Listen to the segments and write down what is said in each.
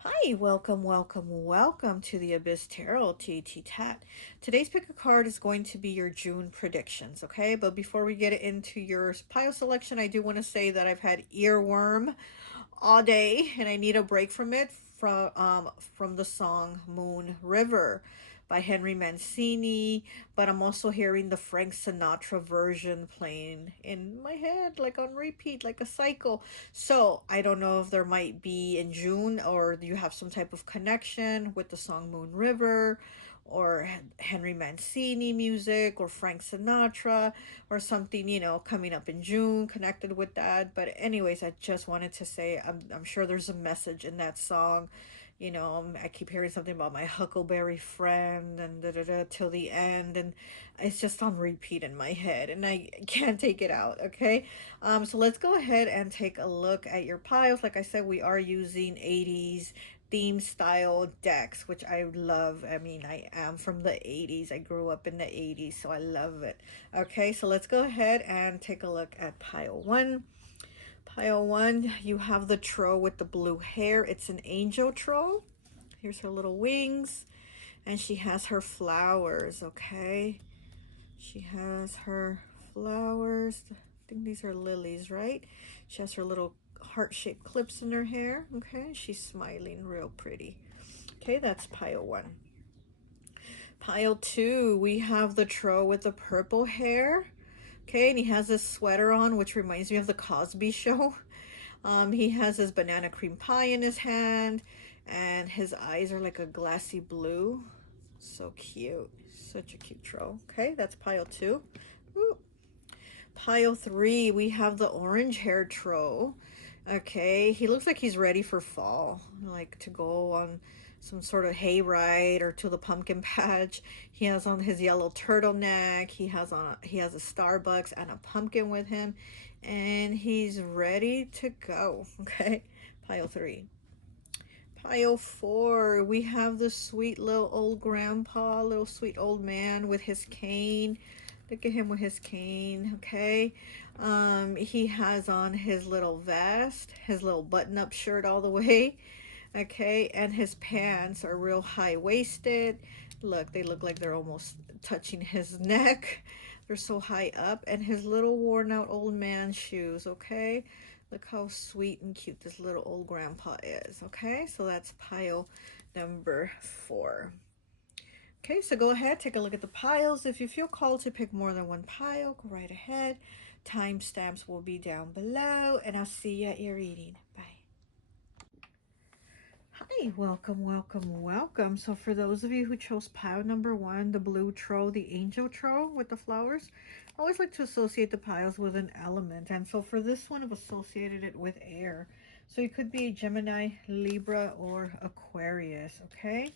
Hi, welcome to the Abyss Tarot T.A.T. Today's pick a card is going to be your June predictions, okay? But before we get into your pile selection, I do want to say that I've had earworm all day and I need a break from it from the song Moon River by Henry Mancini, but I'm also hearing the Frank Sinatra version playing in my head like on repeat like a cycle. So I don't know if there might be in June or you have some type of connection with the song Moon River or Henry Mancini music or Frank Sinatra or something, coming up in June connected with that. But anyways, I just wanted to say I'm sure there's a message in that song. I keep hearing something about my huckleberry friend and da da da till the end, and it's just on repeat in my head, and I can't take it out. Okay, so let's go ahead and take a look at your piles. Like I said, we are using 80s theme style decks, which I love. I mean, I am from the 80s. I grew up in the 80s, so I love it. Okay, so let's go ahead and take a look at pile one. Pile one, you have the troll with the blue hair. It's an angel troll. Here's her little wings, and she has her flowers, okay? She has her flowers. I think these are lilies, right? She has her little heart-shaped clips in her hair, okay? She's smiling real pretty. Okay, that's pile one. Pile two, we have the troll with the purple hair. Okay, and he has this sweater on, which reminds me of the Cosby Show. He has his banana cream pie in his hand, and his eyes are like a glassy blue. So cute. Such a cute troll. Okay, that's pile two. Ooh. Pile three, we have the orange hair troll. Okay, he looks like he's ready for fall, like to go on some sort of hayride or to the pumpkin patch. He has on his yellow turtleneck. He has a Starbucks and a pumpkin with him, and he's ready to go. Okay, pile three. Pile four, we have the sweet little old grandpa, little sweet old man with his cane. Look at him with his cane, okay? He has on his little vest, his little button-up shirt all the way, okay? And his pants are real high-waisted. Look, they look like they're almost touching his neck. They're so high up. And his little worn-out old man shoes, okay? Look how sweet and cute this little old grandpa is, okay? So that's pile number four. Okay, so go ahead, take a look at the piles. If you feel called to pick more than one pile, go right ahead. Timestamps will be down below, and I'll see you at your reading. Bye. Hi, welcome. So for those of you who chose pile number one, the blue troll, the angel troll with the flowers, I always like to associate the piles with an element. And so for this one, I've associated it with air. So it could be Gemini, Libra, or Aquarius, okay?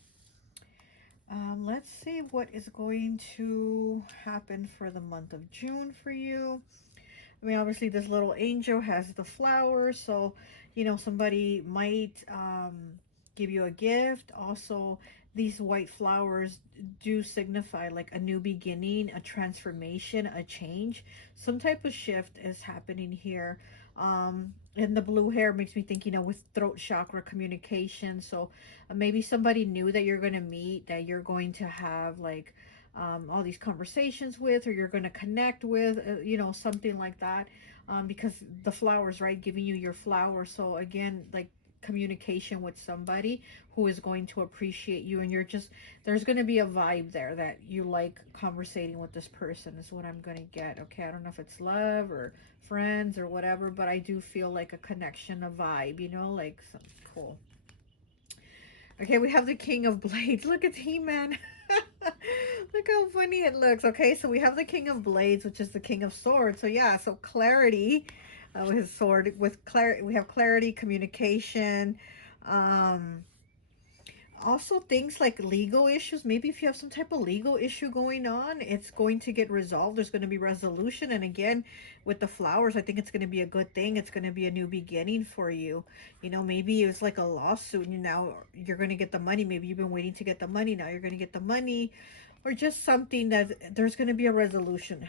Let's see what is going to happen for the month of June for you. I mean, obviously, this little angel has the flowers, so somebody might give you a gift. Also, these white flowers do signify like a new beginning, a transformation, a change. Some type of shift is happening here. And the blue hair makes me think, with throat chakra communication. So maybe somebody new that you're going to meet, that you're going to have like all these conversations with, or you're going to connect with, something like that. Because the flowers, right, giving you your flowers. So again, like communication with somebody who is going to appreciate you, and there's going to be a vibe there that you like conversating with this person is what I'm going to get. Okay, I don't know if it's love or friends or whatever, but I do feel like a connection, a vibe, like something cool. Okay, we have the King of Blades. Look at He-Man. Look how funny it looks. Okay, so we have the King of Blades, which is the King of Swords. So yeah, so clarity, with his sword. With clarity, we have clarity, communication. Um, Also things like legal issues. Maybe if you have some type of legal issue going on, it's going to get resolved. There's going to be resolution. And again, with the flowers, I think it's going to be a good thing. It's going to be a new beginning for you. Maybe it's like a lawsuit and now you're going to get the money. Maybe you've been waiting to get the money. Now you're going to get the money, or just something that there's going to be a resolution.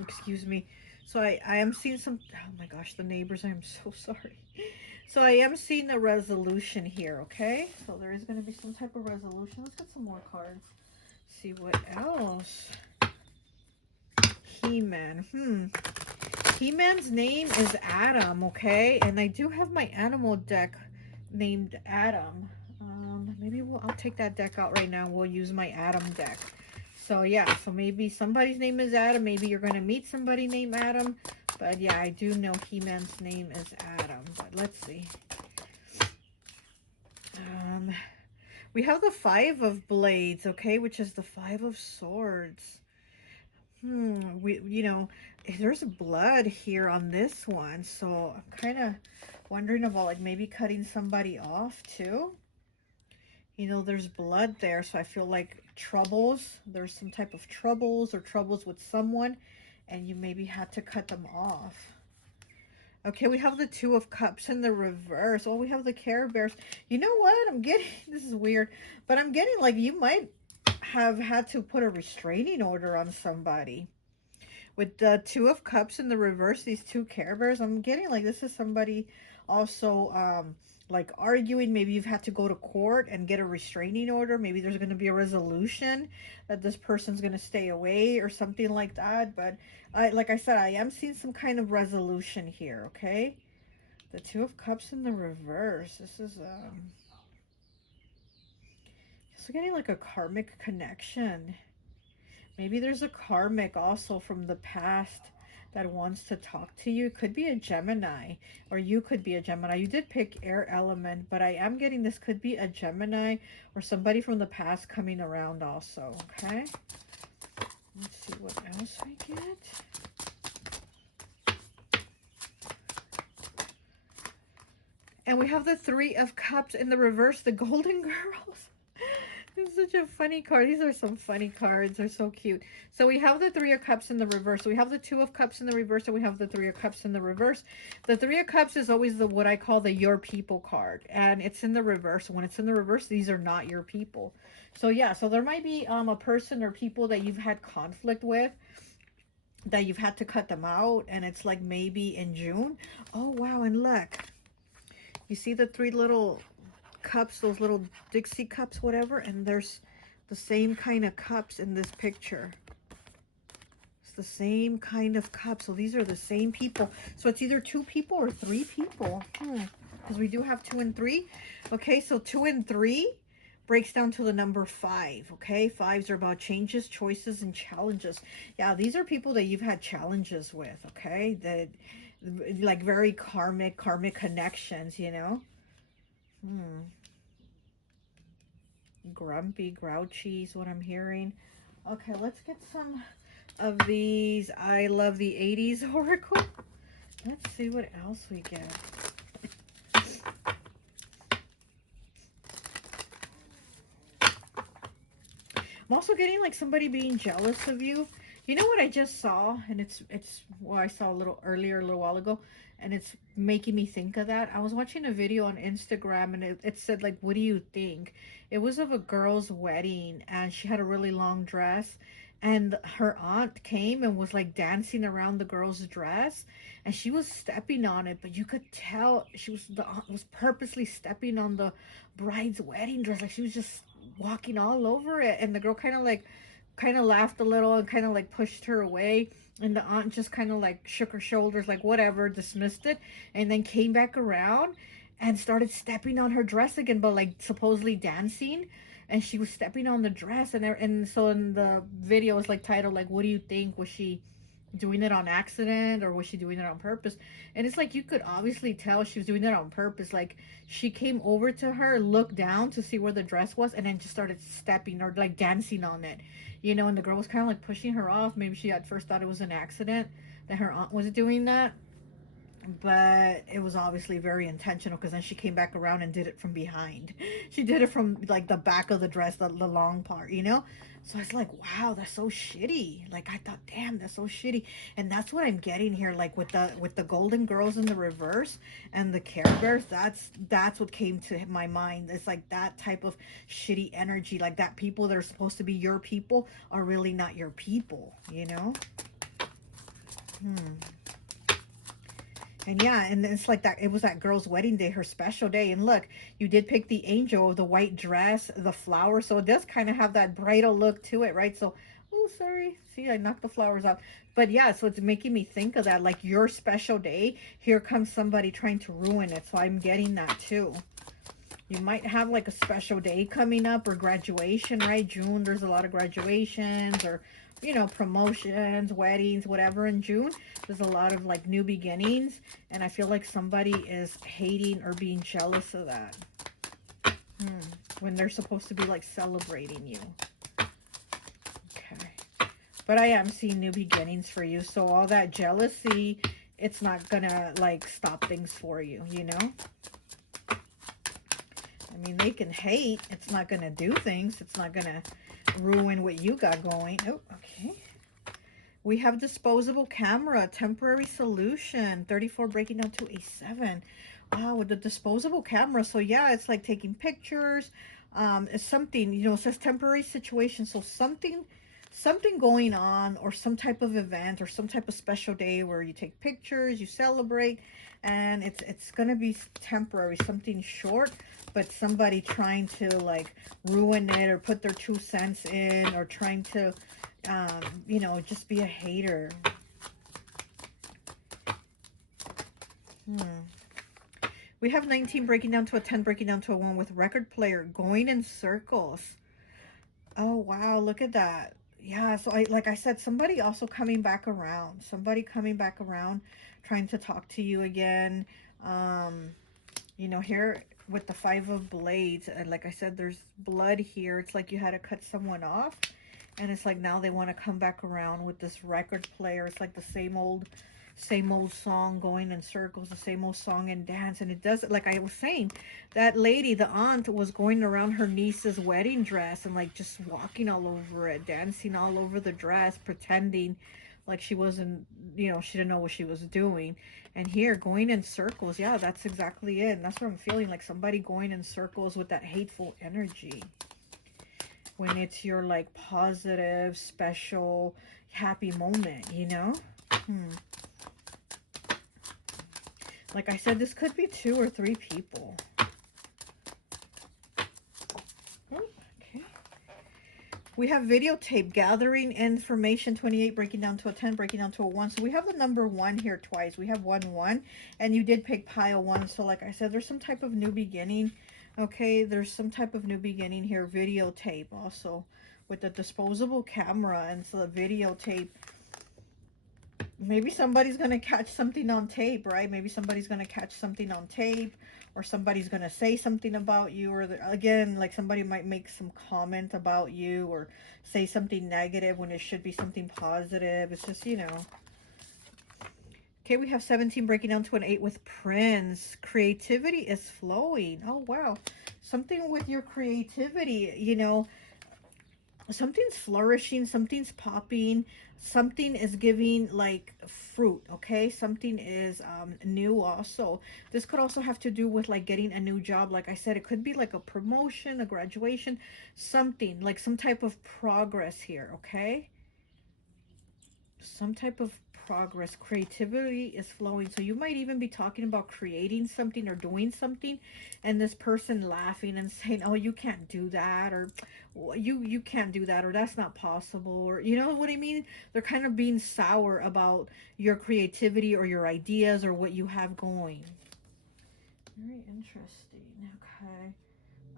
Excuse me. So I am seeing some, oh my gosh, the neighbors, I am so sorry. So I am seeing a resolution here, okay? So there is going to be some type of resolution. Let's get some more cards. See what else. He-Man. He-Man's name is Adam, okay? And I do have my animal deck named Adam. Maybe I'll take that deck out right now. We'll use my Adam deck. So yeah, so maybe somebody's name is Adam. Maybe you're going to meet somebody named Adam. But yeah, I do know He-Man's name is Adam. But let's see. We have the Five of Blades, okay, which is the Five of Swords. There's blood here on this one, so I'm kind of wondering about like maybe cutting somebody off too. You know, there's blood there, so I feel like troubles. There's some type of troubles or troubles with someone, and you maybe had to cut them off. Okay, we have the Two of Cups in the reverse. Oh, we have the Care Bears. You know what? I'm getting, this is weird, but I'm getting like you might have had to put a restraining order on somebody. With the Two of Cups in the reverse, these two Care Bears, I'm getting like this is somebody also like arguing. Maybe you've had to go to court and get a restraining order. Maybe there's going to be a resolution that this person's going to stay away or something like that. But like I said, I am seeing some kind of resolution here, okay? The Two of Cups in the reverse. This is just getting like a karmic connection. Maybe there's a karmic also from the past that wants to talk to you. It could be a Gemini, or you could be a Gemini. You did pick air element, but I am getting this could be a Gemini or somebody from the past coming around also, okay? Let's see what else we get. And we have the Three of Cups in the reverse, the Golden Girls. This is such a funny card. These are some funny cards. They're so cute. So we have the Three of Cups in the reverse. So we have the Two of Cups in the reverse, and we have the Three of Cups in the reverse. The Three of Cups is always the what I call the your people card, and it's in the reverse. When it's in the reverse, these are not your people. So yeah, so there might be a person or people that you've had conflict with, that you've had to cut them out, and it's like maybe in June. Oh wow, and look. You see the three little cups, those little Dixie cups, whatever, and there's the same kind of cups in this picture. It's the same kind of cup. So these are the same people. So it's either two people or three people. Because we do have 2 and 3. Okay, so 2 and 3 breaks down to the number 5. Okay, 5s are about changes, choices, and challenges. Yeah, these are people that you've had challenges with. Okay, that like very karmic connections, you know. Grumpy, grouchy is what I'm hearing. Okay, let's get some of these I love the 80s oracle. Let's see what else we get. I'm also getting like somebody being jealous of you. You know what I just saw? And it's well, I saw a little earlier, a little while ago, and it's making me think of that. I was watching a video on Instagram, and it said like, what do you think? It was of a girl's wedding, and she had a really long dress, and her aunt came and was like dancing around the girl's dress, and she was stepping on it, but you could tell the aunt was purposely stepping on the bride's wedding dress. Like she was just walking all over it, and the girl kind of laughed a little and kind of like pushed her away, and the aunt just kind of like shook her shoulders like whatever, dismissed it, and then came back around and started stepping on her dress again, but like supposedly dancing, and she was stepping on the dress, and so in the video was like titled like, what do you think? Was she doing it on accident or was she doing it on purpose? And it's like you could obviously tell she was doing it on purpose. Like she came over to her, looked down to see where the dress was, and then just started stepping or like dancing on it, you know. And the girl was kind of like pushing her off. Maybe she at first thought it was an accident that her aunt was doing that, but it was obviously very intentional, because then she came back around and did it from behind. She did it from like the back of the dress, the long part, you know. So it's like, wow, that's so shitty. Like I thought, damn, that's so shitty. And that's what I'm getting here, like with the golden girls in the reverse and the Care Bears. That's what came to my mind. It's like that type of shitty energy, like that people that are supposed to be your people are really not your people, you know. And yeah, and it's like that. It was that girl's wedding day, her special day. And look, you did pick the angel, the white dress, the flower. So it does kind of have that bridal look to it, right? So, oh, sorry. See, I knocked the flowers out. But yeah, so it's making me think of that. Like your special day, here comes somebody trying to ruin it. So I'm getting that too. You might have like a special day coming up or graduation, right? June, there's a lot of graduations or, you know, promotions, weddings, whatever in June. There's a lot of like new beginnings. And I feel like somebody is hating or being jealous of that. When they're supposed to be like celebrating you. Okay. But I am seeing new beginnings for you. So all that jealousy, it's not gonna like stop things for you, you know? I mean, they can hate. It's not going to do things. It's not going to ruin what you got going. Oh, okay. We have disposable camera, temporary solution, 34 breaking down to a 7. Wow, with the disposable camera. So yeah, it's like taking pictures. It's something, you know, it says temporary situation. So something going on or some type of event or some type of special day where you take pictures, you celebrate, and it's going to be temporary, something short, but somebody trying to like ruin it or put their 2 cents in or trying to you know, just be a hater. We have 19 breaking down to a 10, breaking down to a 1 with record player going in circles. Oh, wow. Look at that. Yeah. So like I said, somebody also coming back around, somebody coming back around, trying to talk to you again. Um, you know, here with the 5 of blades, and like I said, there's blood here. It's like you had to cut someone off. And it's like now they want to come back around with this record player. It's like the same old song going in circles, the same old song and dance. And it does, like I was saying, that lady, the aunt, was going around her niece's wedding dress and like just walking all over it, dancing all over the dress, pretending like she wasn't, you know, she didn't know what she was doing. And here, going in circles, yeah, that's exactly it. And that's what I'm feeling, like somebody going in circles with that hateful energy. When it's your like positive, special, happy moment, you know? Like I said, this could be 2 or 3 people. Okay. We have videotape, gathering information, 28, breaking down to a 10, breaking down to a 1. So we have the number 1 here twice. We have 1, 1, and you did pick pile 1. So like I said, there's some type of new beginning. Okay, there's some type of new beginning here. Videotape also with the disposable camera, and so the videotape. Maybe somebody's going to catch something on tape, right? Maybe somebody's going to catch something on tape, or somebody's going to say something about you, or again, like somebody might make some comment about you or say something negative when it should be something positive. It's just, you know. Okay, we have 17 breaking down to an 8 with Prince. Creativity is flowing. Oh, wow. Something with your creativity, you know, something's flourishing, something's popping, something is giving like fruit. Okay, something is new. Also, this could also have to do with like getting a new job. Like I said, it could be like a promotion, a graduation, something like some type of progress here. Okay, some type of progress. Creativity is flowing. So you might even be talking about creating something or doing something, and this person laughing and saying, oh, you can't do that, or you can't do that, or that's not possible, or you know what I mean. They're kind of being sour about your creativity or your ideas or what you have going. Very interesting. Okay.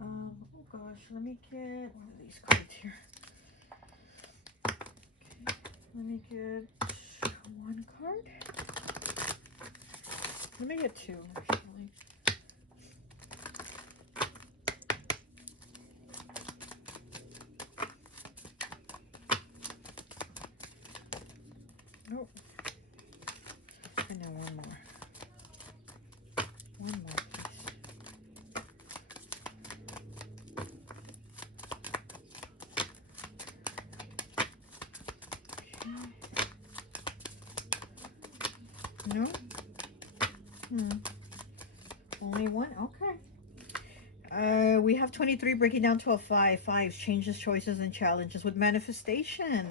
Oh gosh, let me get one of these cards here. Okay, let me get 1 card. Let me get 2, actually. Oh, and now 1 more. 1 more, please. Okay. No? Only 1? Okay. We have 23 breaking down to a 5. 5 changes, choices, and challenges with manifestation.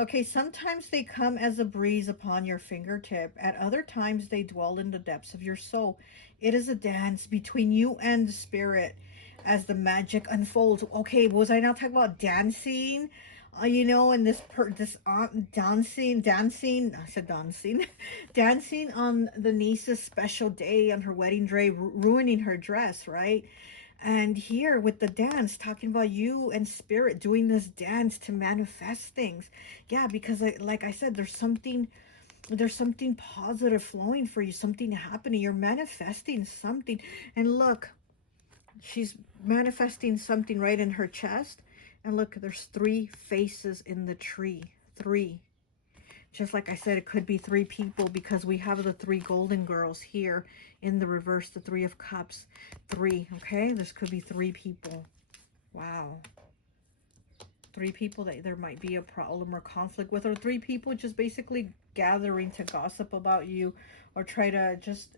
Okay, sometimes they come as a breeze upon your fingertip. At other times, they dwell in the depths of your soul. It is a dance between you and the spirit as the magic unfolds. Okay, was I now talking about dancing? You know, and this dancing. I said dancing, dancing on the niece's special day on her wedding day, ruining her dress, right? And here with the dance, talking about you and spirit doing this dance to manifest things. Yeah, because like I said, there's something positive flowing for you, something happening. You're manifesting something. And look, she's manifesting something right in her chest. And look, there's 3 faces in the tree. 3. Just like I said, it could be 3 people because we have the 3 golden girls here in the reverse, the 3 of cups. 3, okay? This could be 3 people. Wow. 3 people that there might be a problem or conflict with, or 3 people just basically gathering to gossip about you or try to just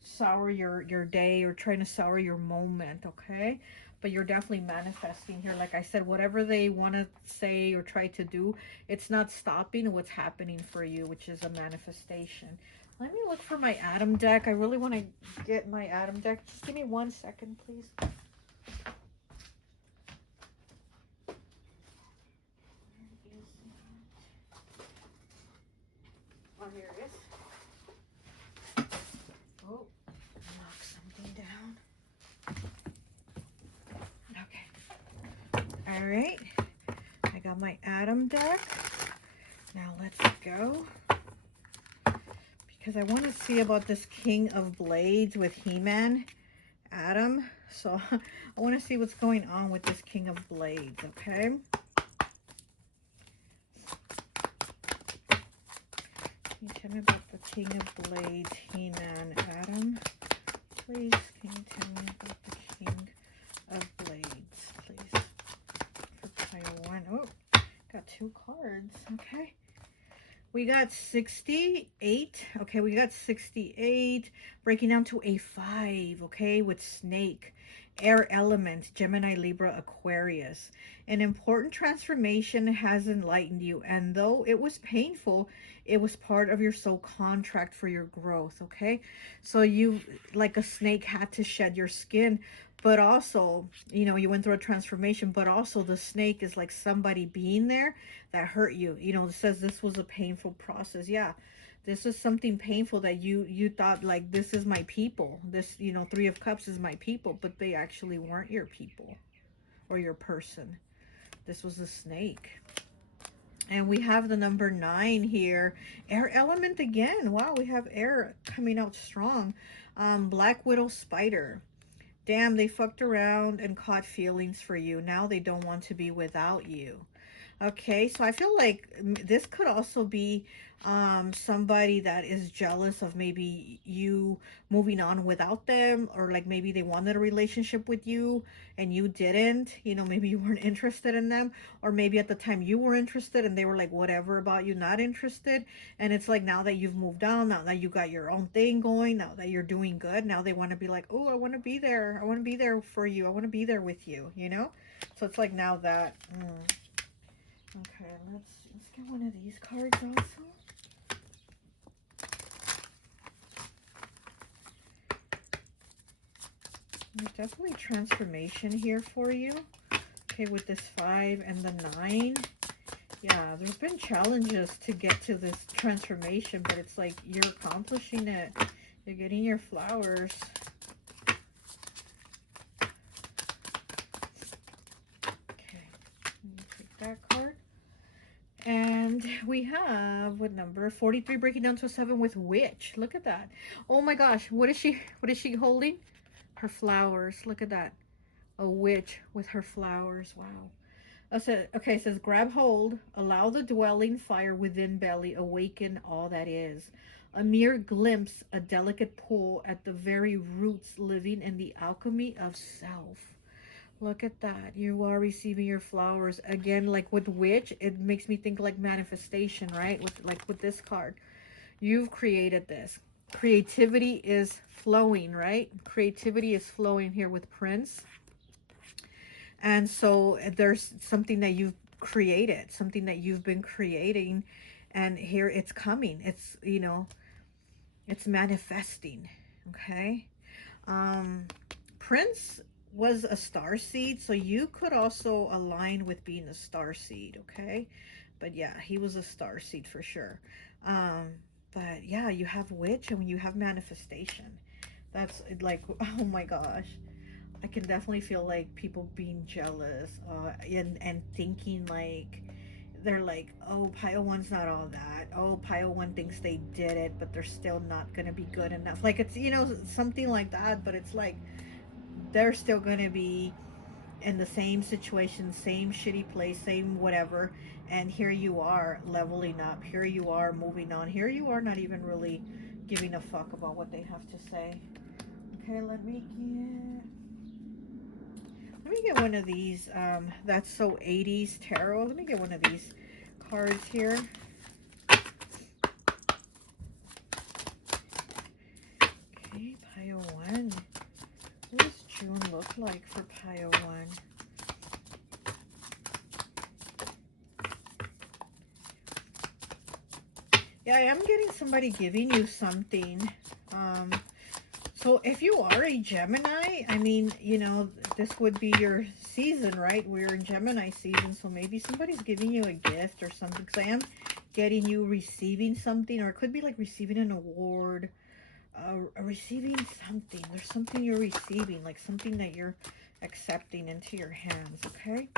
sour your day or trying to sour your moment, okay? But you're definitely manifesting here. Like I said, whatever they want to say or try to do, it's not stopping what's happening for you, which is a manifestation. Let me look for my Adam deck. I really want to get my Adam deck. Just give me 1 second, please. Oh, here it is. Oh, knock something down. Okay. All right. I got my Adam deck. Now let's go. Because I want to see about this King of Blades with He-Man, Adam. So I want to see what's going on with this King of Blades, okay? Can you tell me about the King of Blades, He-Man, Adam? Please, can you tell me about the King of Blades, please? For pile 1. Oh, got 2 cards, okay. We got 68. Okay, we got 68. Breaking down to a 5, okay, with Snake. Air element, Gemini, Libra, Aquarius. An important transformation has enlightened you, and though it was painful, it was part of your soul contract for your growth, okay? So you, like a snake, had to shed your skin, but also, you know, you went through a transformation, but also the snake is like somebody being there that hurt you. You know, it says this was a painful process. Yeah, this is something painful that you thought like, this is my people. This, you know, 3 of Cups is my people, but they actually weren't your people or your person. This was a snake. And we have the number 9 here. Air element again. Wow, we have air coming out strong. Black Widow Spider. Damn, they fucked around and caught feelings for you. Now they don't want to be without you. Okay, so I feel like this could also be somebody that is jealous of maybe you moving on without them, or like maybe they wanted a relationship with you and you didn't, you know, maybe you weren't interested in them, or maybe at the time you were interested and they were like whatever about you, not interested. And it's like now that you've moved on, now that you got your own thing going, now that you're doing good, now they want to be like, oh, I want to be there, I want to be there for you, I want to be there with you, you know. So it's like now that okay, let's get one of these cards also. There's definitely transformation here for you. Okay, with this 5 and the 9. Yeah, there's been challenges to get to this transformation, but it's like you're accomplishing it. You're getting your flowers. Okay, let me take that card. And we have, what number? 43, breaking down to a 7 with Witch. Look at that. Oh my gosh, what is she holding? Her flowers. Look at that. A witch with her flowers. Wow. Okay, it says, grab hold, allow the dwelling fire within belly, awaken all that is. A mere glimpse, a delicate pull at the very roots, living in the alchemy of self. Look at that. You are receiving your flowers. Again, like with Witch, it makes me think like manifestation, right? With this card. You've created this. Creativity is flowing, right? Creativity is flowing here with Prince. And so there's something that you've created, something that you've been creating, and here it's coming. It's, you know, it's manifesting. Okay. um Prince was a star seed, so you could also align with being a star seed. Okay, but yeah, he was a star seed for sure. um but yeah, you have witch and you have manifestation. That's like, oh my gosh, I can definitely feel like people being jealous, and thinking like, they're like, oh, Pile One's not all that. Oh, Pile One thinks they did it, but they're still not gonna be good enough. Like, it's, you know, something like that. But it's like they're still gonna be in the same situation, same shitty place, same whatever. And here you are leveling up. Here you are moving on. Here you are not even really giving a fuck about what they have to say. Okay, let me get one of these. That's so 80s tarot. Let me get one of these cards here. Okay, Pile One. What does June look like for Pile One? Yeah, I am getting somebody giving you something. So if you are a Gemini, I mean, you know, this would be your season, right? We're in Gemini season, so maybe somebody's giving you a gift or something. Because I am getting you receiving something, or it could be like receiving an award, receiving something. There's something you're receiving, like something that you're accepting into your hands, okay?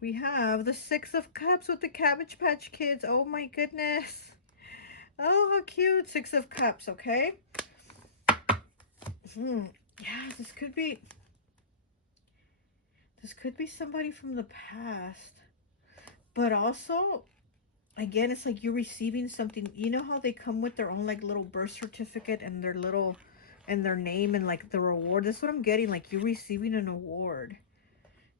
We have the Six of Cups with the Cabbage Patch Kids. Oh my goodness. Oh, how cute. Six of Cups, okay? Yeah, this could be somebody from the past. But also, again, it's like you're receiving something. You know how they come with their own like little birth certificate and their little and their name and like the reward. That's what I'm getting. Like you're receiving an award.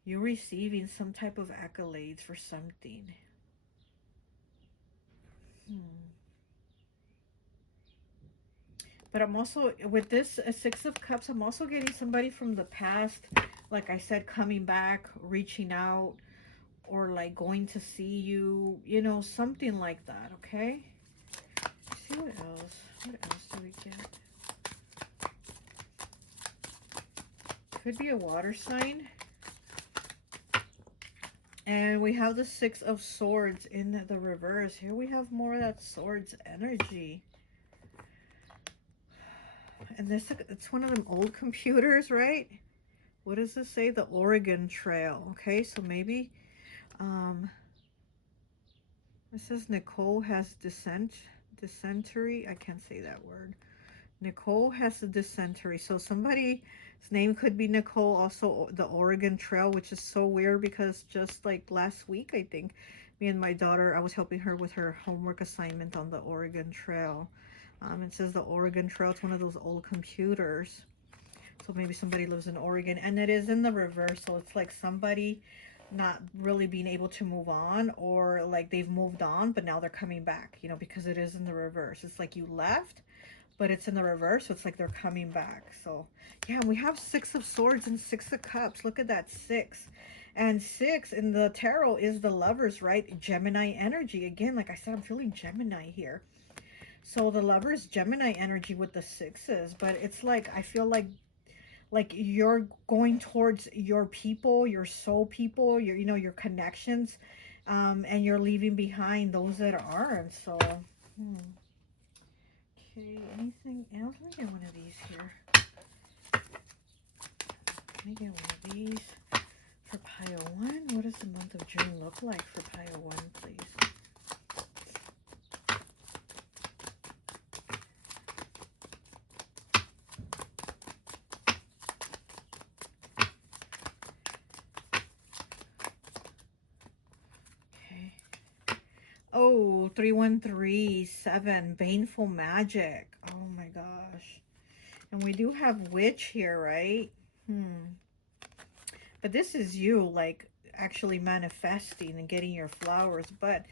You're receiving some type of accolades for something. But I'm also, with this Six of Cups, I'm also getting somebody from the past, like I said, coming back, reaching out, or like going to see you, you know, something like that, okay? Let's see what else. What else do we get? Could be a water sign. And we have the Six of Swords in the reverse. Here we have more of that Swords energy. And this, it's one of them old computers, right? What does this say? The Oregon Trail. Okay, so maybe it says Nicole has dysentery. I can't say that word. Nicole has a dysentery. So somebody's name could be Nicole. Also, the Oregon Trail, which is so weird because just like last week, I think, me and my daughter, I was helping her with her homework assignment on the Oregon Trail. It says the Oregon Trail. It's one of those old computers. So maybe somebody lives in Oregon. And it is in the reverse. So it's like somebody not really being able to move on, or like they've moved on, but now they're coming back, you know, because it is in the reverse. It's like you left, but it's in the reverse. So it's like they're coming back. So yeah, we have Six of Swords and Six of Cups. Look at that, six. And six in the tarot is the Lovers, right? Gemini energy. Again, like I said, I'm feeling Gemini here. So the Lovers, Gemini energy with the sixes. But it's like, I feel like you're going towards your people, your soul people, your, you know, your connections, and you're leaving behind those that aren't. So okay, anything else? Let me get one of these here. Let me get one of these for Pile One. What does the month of June look like for Pile One, please? Oh, 3137, Baneful Magic. Oh my gosh. And we do have Witch here, right? But this is you, like, actually manifesting and getting your flowers. But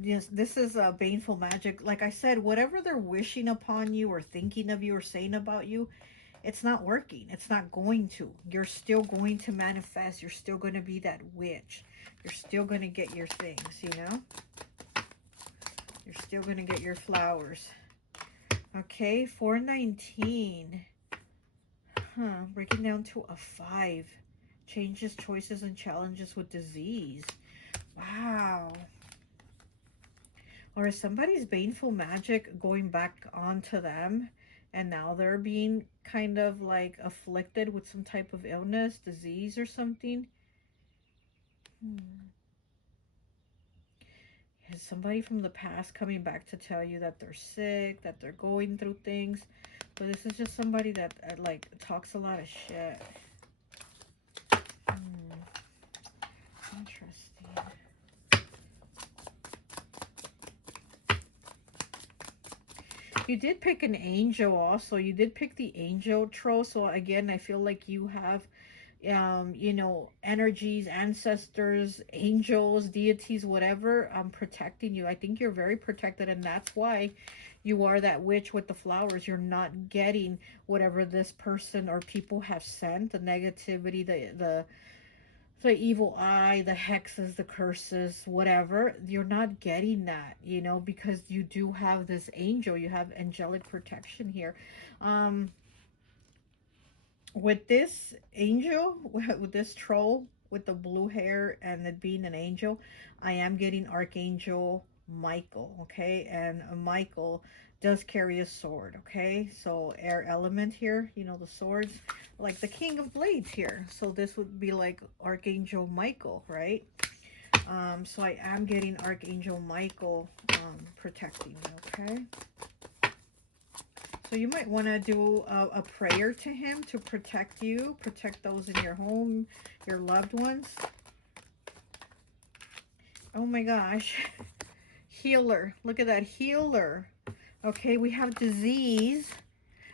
yes, this is a Baneful Magic. Like I said, whatever they're wishing upon you or thinking of you or saying about you, it's not working. It's not going to. You're still going to manifest. You're still going to be that witch. You're still going to get your things, you know? You're still going to get your flowers. Okay, 419. Breaking down to a 5. Changes, choices, and challenges with disease. Wow. Or is somebody's baneful magic going back onto them, and now they're being kind of like afflicted with some type of illness, disease, or something? Is somebody from the past coming back to tell you that they're sick, that they're going through things? But this is just somebody that like talks a lot of shit. Interesting. You did pick an angel also. You did pick the angel troll. So again, I feel like you have, you know, energies, ancestors, angels, deities, whatever, protecting you. I think you're very protected, and that's why you are that witch with the flowers. You're not getting whatever this person or people have sent, the negativity, the evil eye, the hexes, the curses, whatever. You're not getting that, you know, because you do have this angel. You have angelic protection here. With this angel, with this troll, with the blue hair and it being an angel, I am getting Archangel Michael, okay? And Michael does carry a sword, okay? So air element here, you know, the swords, like the King of Blades here. So this would be like Archangel Michael, right? So I am getting Archangel Michael protecting you, okay? So you might want to do a prayer to him to protect you, protect those in your home, your loved ones. Oh my gosh. Healer. Look at that. Healer. Okay, we have disease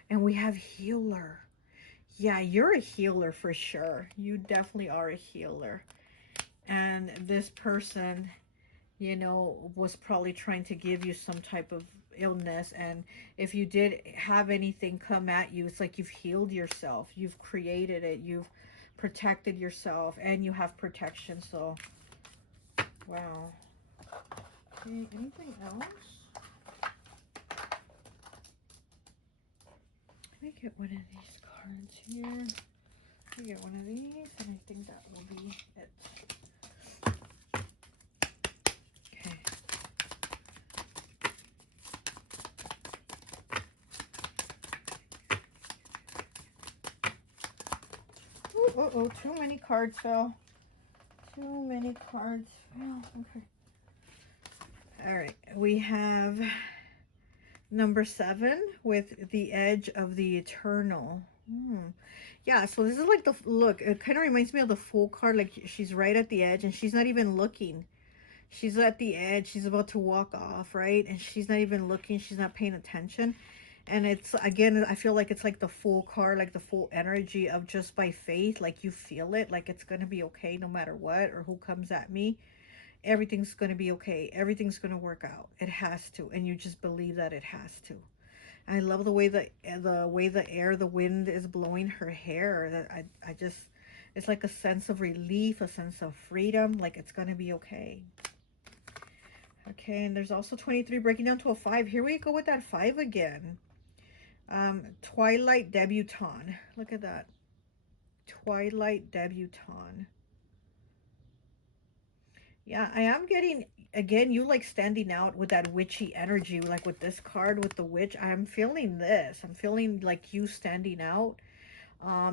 and we have healer. Yeah, you're a healer for sure. You definitely are a healer. And this person, you know, was probably trying to give you some type of illness, and if you did have anything come at you, it's like you've healed yourself, you've created it, you've protected yourself, and you have protection. So wow. Okay, anything else? Let me get one of these cards here. Let me get one of these, and I think that will be it. Uh-oh, too many cards fell. Too many cards fell. Okay. All right, we have number 7 with the edge of the eternal. Yeah, so this is like the look. It kind of reminds me of the Fool card. Like she's right at the edge and she's not even looking. She's at the edge. She's about to walk off, right? And she's not even looking. She's not paying attention. And it's, again, I feel like it's like the Fool card, like the full energy of just by faith. Like you feel it, like it's going to be okay no matter what or who comes at me. Everything's going to be okay. Everything's going to work out. It has to. And you just believe that it has to. I love the way the air, the wind is blowing her hair. That I just, it's like a sense of relief, a sense of freedom. Like it's going to be okay. Okay, and there's also 23 breaking down to a 5. Here we go with that 5 again. Twilight Debutante. Look at that. Twilight Debutante. Yeah, I am getting, again, you like standing out with that witchy energy, like with this card with the witch. I'm feeling this. I'm feeling like you standing out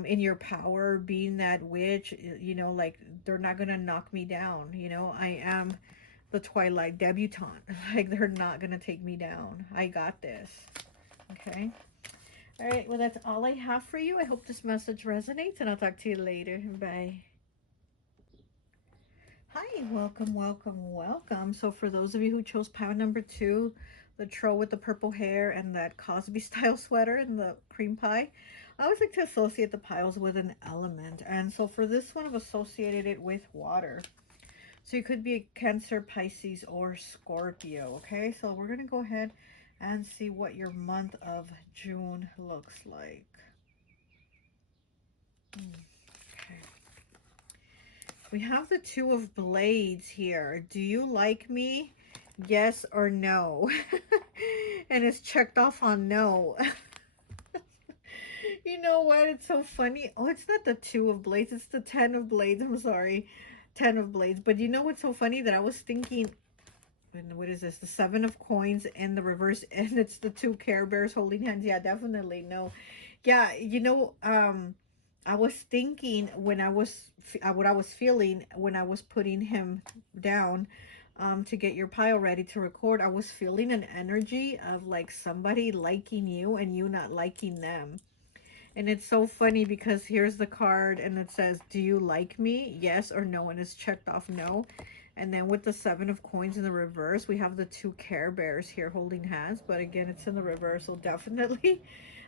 in your power, being that witch, you know, like they're not going to knock me down. You know, I am the Twilight Debutante. Like they're not going to take me down. I got this. Okay. All right. Well, that's all I have for you. I hope this message resonates, and I'll talk to you later. Bye. Hi, welcome, welcome, welcome. So for those of you who chose pile number 2, the troll with the purple hair and that Cosby style sweater and the cream pie, I always like to associate the piles with an element. And so for this one, I've associated it with water. So you could be a Cancer, Pisces, or Scorpio, okay? So we're going to go ahead and see what your month of June looks like. Okay. We have the Two of Blades here. Do you like me? Yes or no? And it's checked off on no. You know what? It's so funny. Oh, it's not the Two of Blades. It's the Ten of Blades. I'm sorry. Ten of Blades. But you know what's so funny? That I was thinking, and what is this? The Seven of Coins in the reverse. And it's the two Care Bears holding hands. Yeah, definitely. No. Yeah, I was thinking when I was, what I was feeling when I was putting him down to get your pile ready to record, I was feeling an energy of like somebody liking you and you not liking them. And it's so funny because here's the card and it says, do you like me? Yes or no? And it's checked off no. And then with the Seven of Coins in the reverse, we have the two Care Bears here holding hands. But again, it's in the reverse. So definitely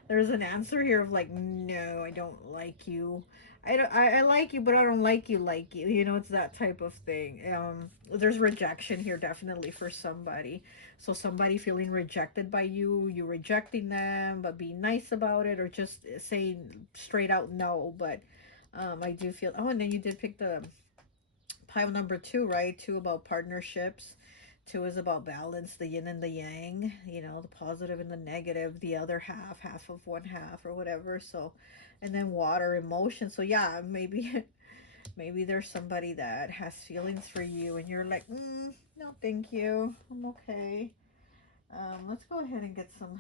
there's an answer here of like, no, I don't like you. I like you, but I don't like you. You know, it's that type of thing. There's rejection here definitely for somebody. So somebody feeling rejected by you, you rejecting them, but being nice about it, or just saying straight out no. But I do feel, oh, and then you did pick the pile number two, right? Two about partnerships. Two is about balance, the yin and the yang, you know, the positive and the negative, the other half, half of one half or whatever. So, and then water, emotion. So yeah, maybe maybe there's somebody that has feelings for you and you're like, no, thank you. I'm okay. Let's go ahead and get some,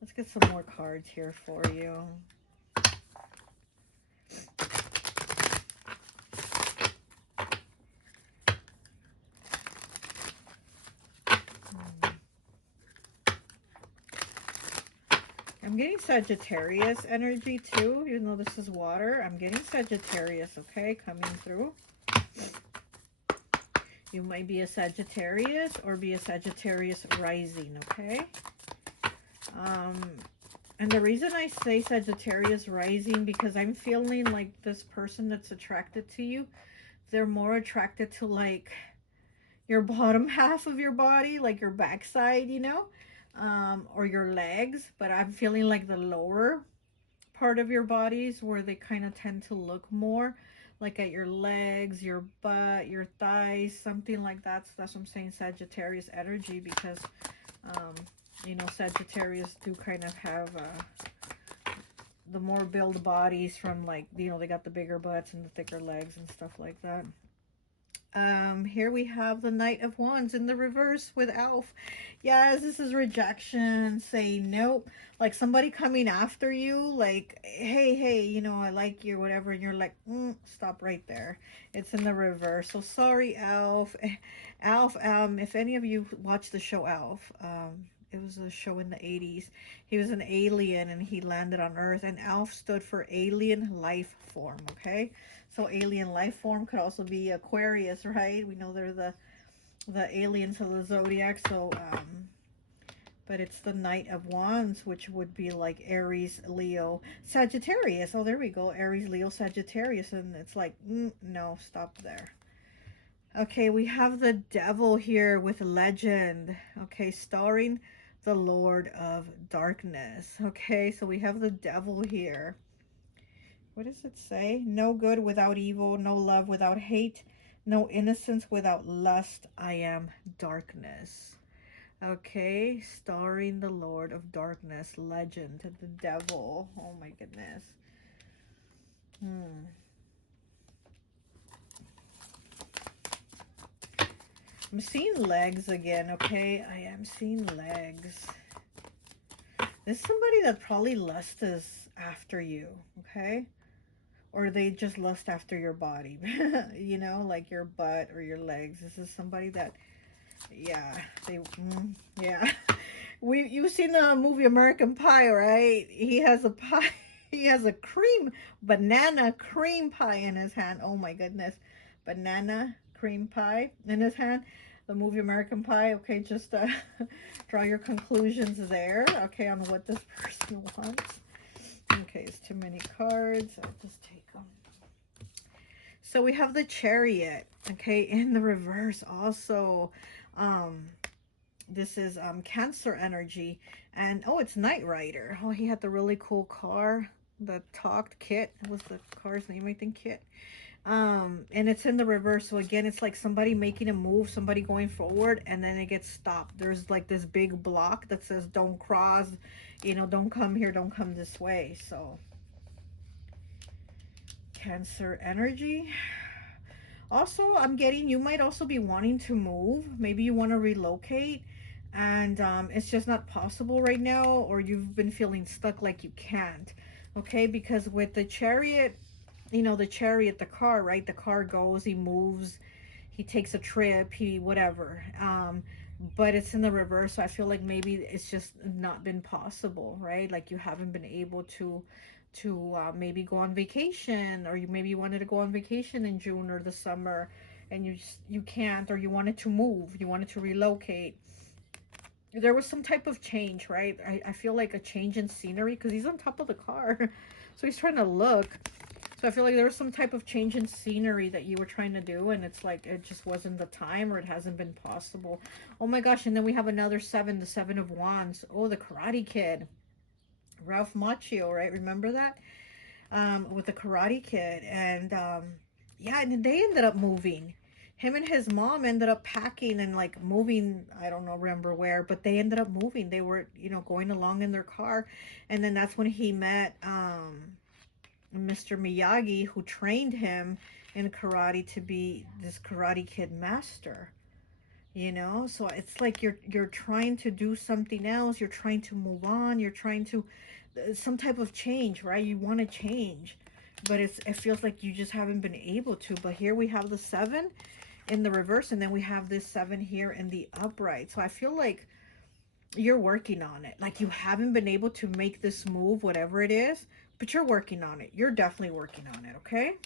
let's get some more cards here for you. I'm getting Sagittarius energy too, even though this is water. I'm getting Sagittarius, okay, coming through. You might be a Sagittarius or be a Sagittarius rising, okay? And the reason I say Sagittarius rising, because I'm feeling like this person that's attracted to you, they're more attracted to like your bottom half of your body, like your backside, you know, or your legs. But I'm feeling like the lower part of your bodies where they kind of tend to look more like at your legs, your butt, your thighs, something like that. So that's what I'm saying, Sagittarius energy, because you know, Sagittarius do kind of have the more build bodies from, like, you know, they got the bigger butts and the thicker legs and stuff like that. Here we have the Knight of Wands in the reverse with Alf. Yes, this is rejection. Say nope. Like somebody coming after you, like, hey, you know, I like you or whatever, and you're like, stop right there. It's in the reverse. So sorry, Alf. Alf, if any of you watch the show Alf, it was a show in the 80s. He was an alien and he landed on Earth, and Alf stood for alien life form, okay? So alien life form could also be Aquarius, right? We know they're the aliens of the zodiac. So but it's the Knight of Wands, which would be like Aries, Leo, Sagittarius. Oh, there we go. Aries, Leo, Sagittarius. And it's like, no, stop there. Okay, we have the Devil here with Legend. Okay, starring the Lord of Darkness. Okay, so we have the Devil here. What does it say? No good without evil, no love without hate, no innocence without lust. I am darkness. Okay, starring the Lord of Darkness, Legend, the Devil. Oh my goodness. I'm seeing legs again, okay? I am seeing legs. There's somebody that probably lusts after you, okay? Or they just lust after your body, you know, like your butt or your legs. This is somebody that, yeah, yeah. You've seen the movie American Pie, right? He has a pie, he has a banana cream pie in his hand. Oh my goodness, banana cream pie in his hand. The movie American Pie. Okay, just draw your conclusions there. Okay, on what this person wants. Okay, it's too many cards. I'll just take them. So we have the Chariot, okay, in the reverse also. This is Cancer energy. And, oh, it's Knight Rider. Oh, he had the really cool car that talked. Kit. What was the car's name? I think Kit. And it's in the reverse. So again, it's like somebody making a move, somebody going forward, and then it gets stopped. There's like this big block that says don't cross, you know, don't come here, don't come this way. So Cancer energy. Also, I'm getting you might also be wanting to move. Maybe you want to relocate, and it's just not possible right now, or you've been feeling stuck like you can't. Okay, because with the chariot, you know, the chariot, the car, right? The car goes, he moves, he takes a trip, he whatever. But it's in the reverse, so I feel like maybe it's just not been possible, right? Like you haven't been able to maybe go on vacation, or you maybe wanted to go on vacation in June or the summer, and you can't, or you wanted to move, you wanted to relocate. There was some type of change, right? I feel like a change in scenery, because he's on top of the car. So he's trying to look. So I feel like there was some type of change in scenery that you were trying to do, and it's like it just wasn't the time, or it hasn't been possible. Oh my gosh, and then we have another seven, the Seven of Wands. Oh, the Karate Kid. Ralph Macchio, right? Remember that? With the Karate Kid. And yeah, and they ended up moving. Him and his mom ended up packing and like moving. I don't know, remember where, but they ended up moving. They were, you know, going along in their car. And then that's when he met Mr. Miyagi, who trained him in karate to be this Karate Kid master. You know, so it's like you're trying to do something else, you're trying to move on, you're trying to some type of change, right? You want to change, but it feels like you just haven't been able to. But here we have the seven in the reverse, and then we have this seven here in the upright. So I feel like you're working on it. Like you haven't been able to make this move, whatever it is, but you're working on it. You're definitely working on it, okay?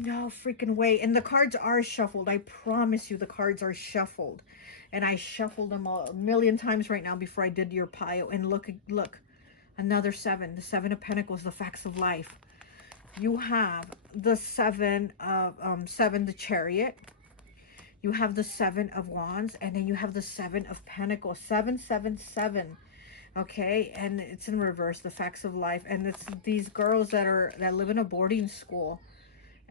No freaking way. And the cards are shuffled. I promise you the cards are shuffled. And I shuffled them a million times right now before I did your pile. And look, another seven. The Seven of Pentacles, the facts of life. You have the seven, the Chariot. You have the Seven of Wands, and then you have the Seven of Pentacles. 777. Okay, and it's in reverse, the facts of life. And it's these girls that live in a boarding school.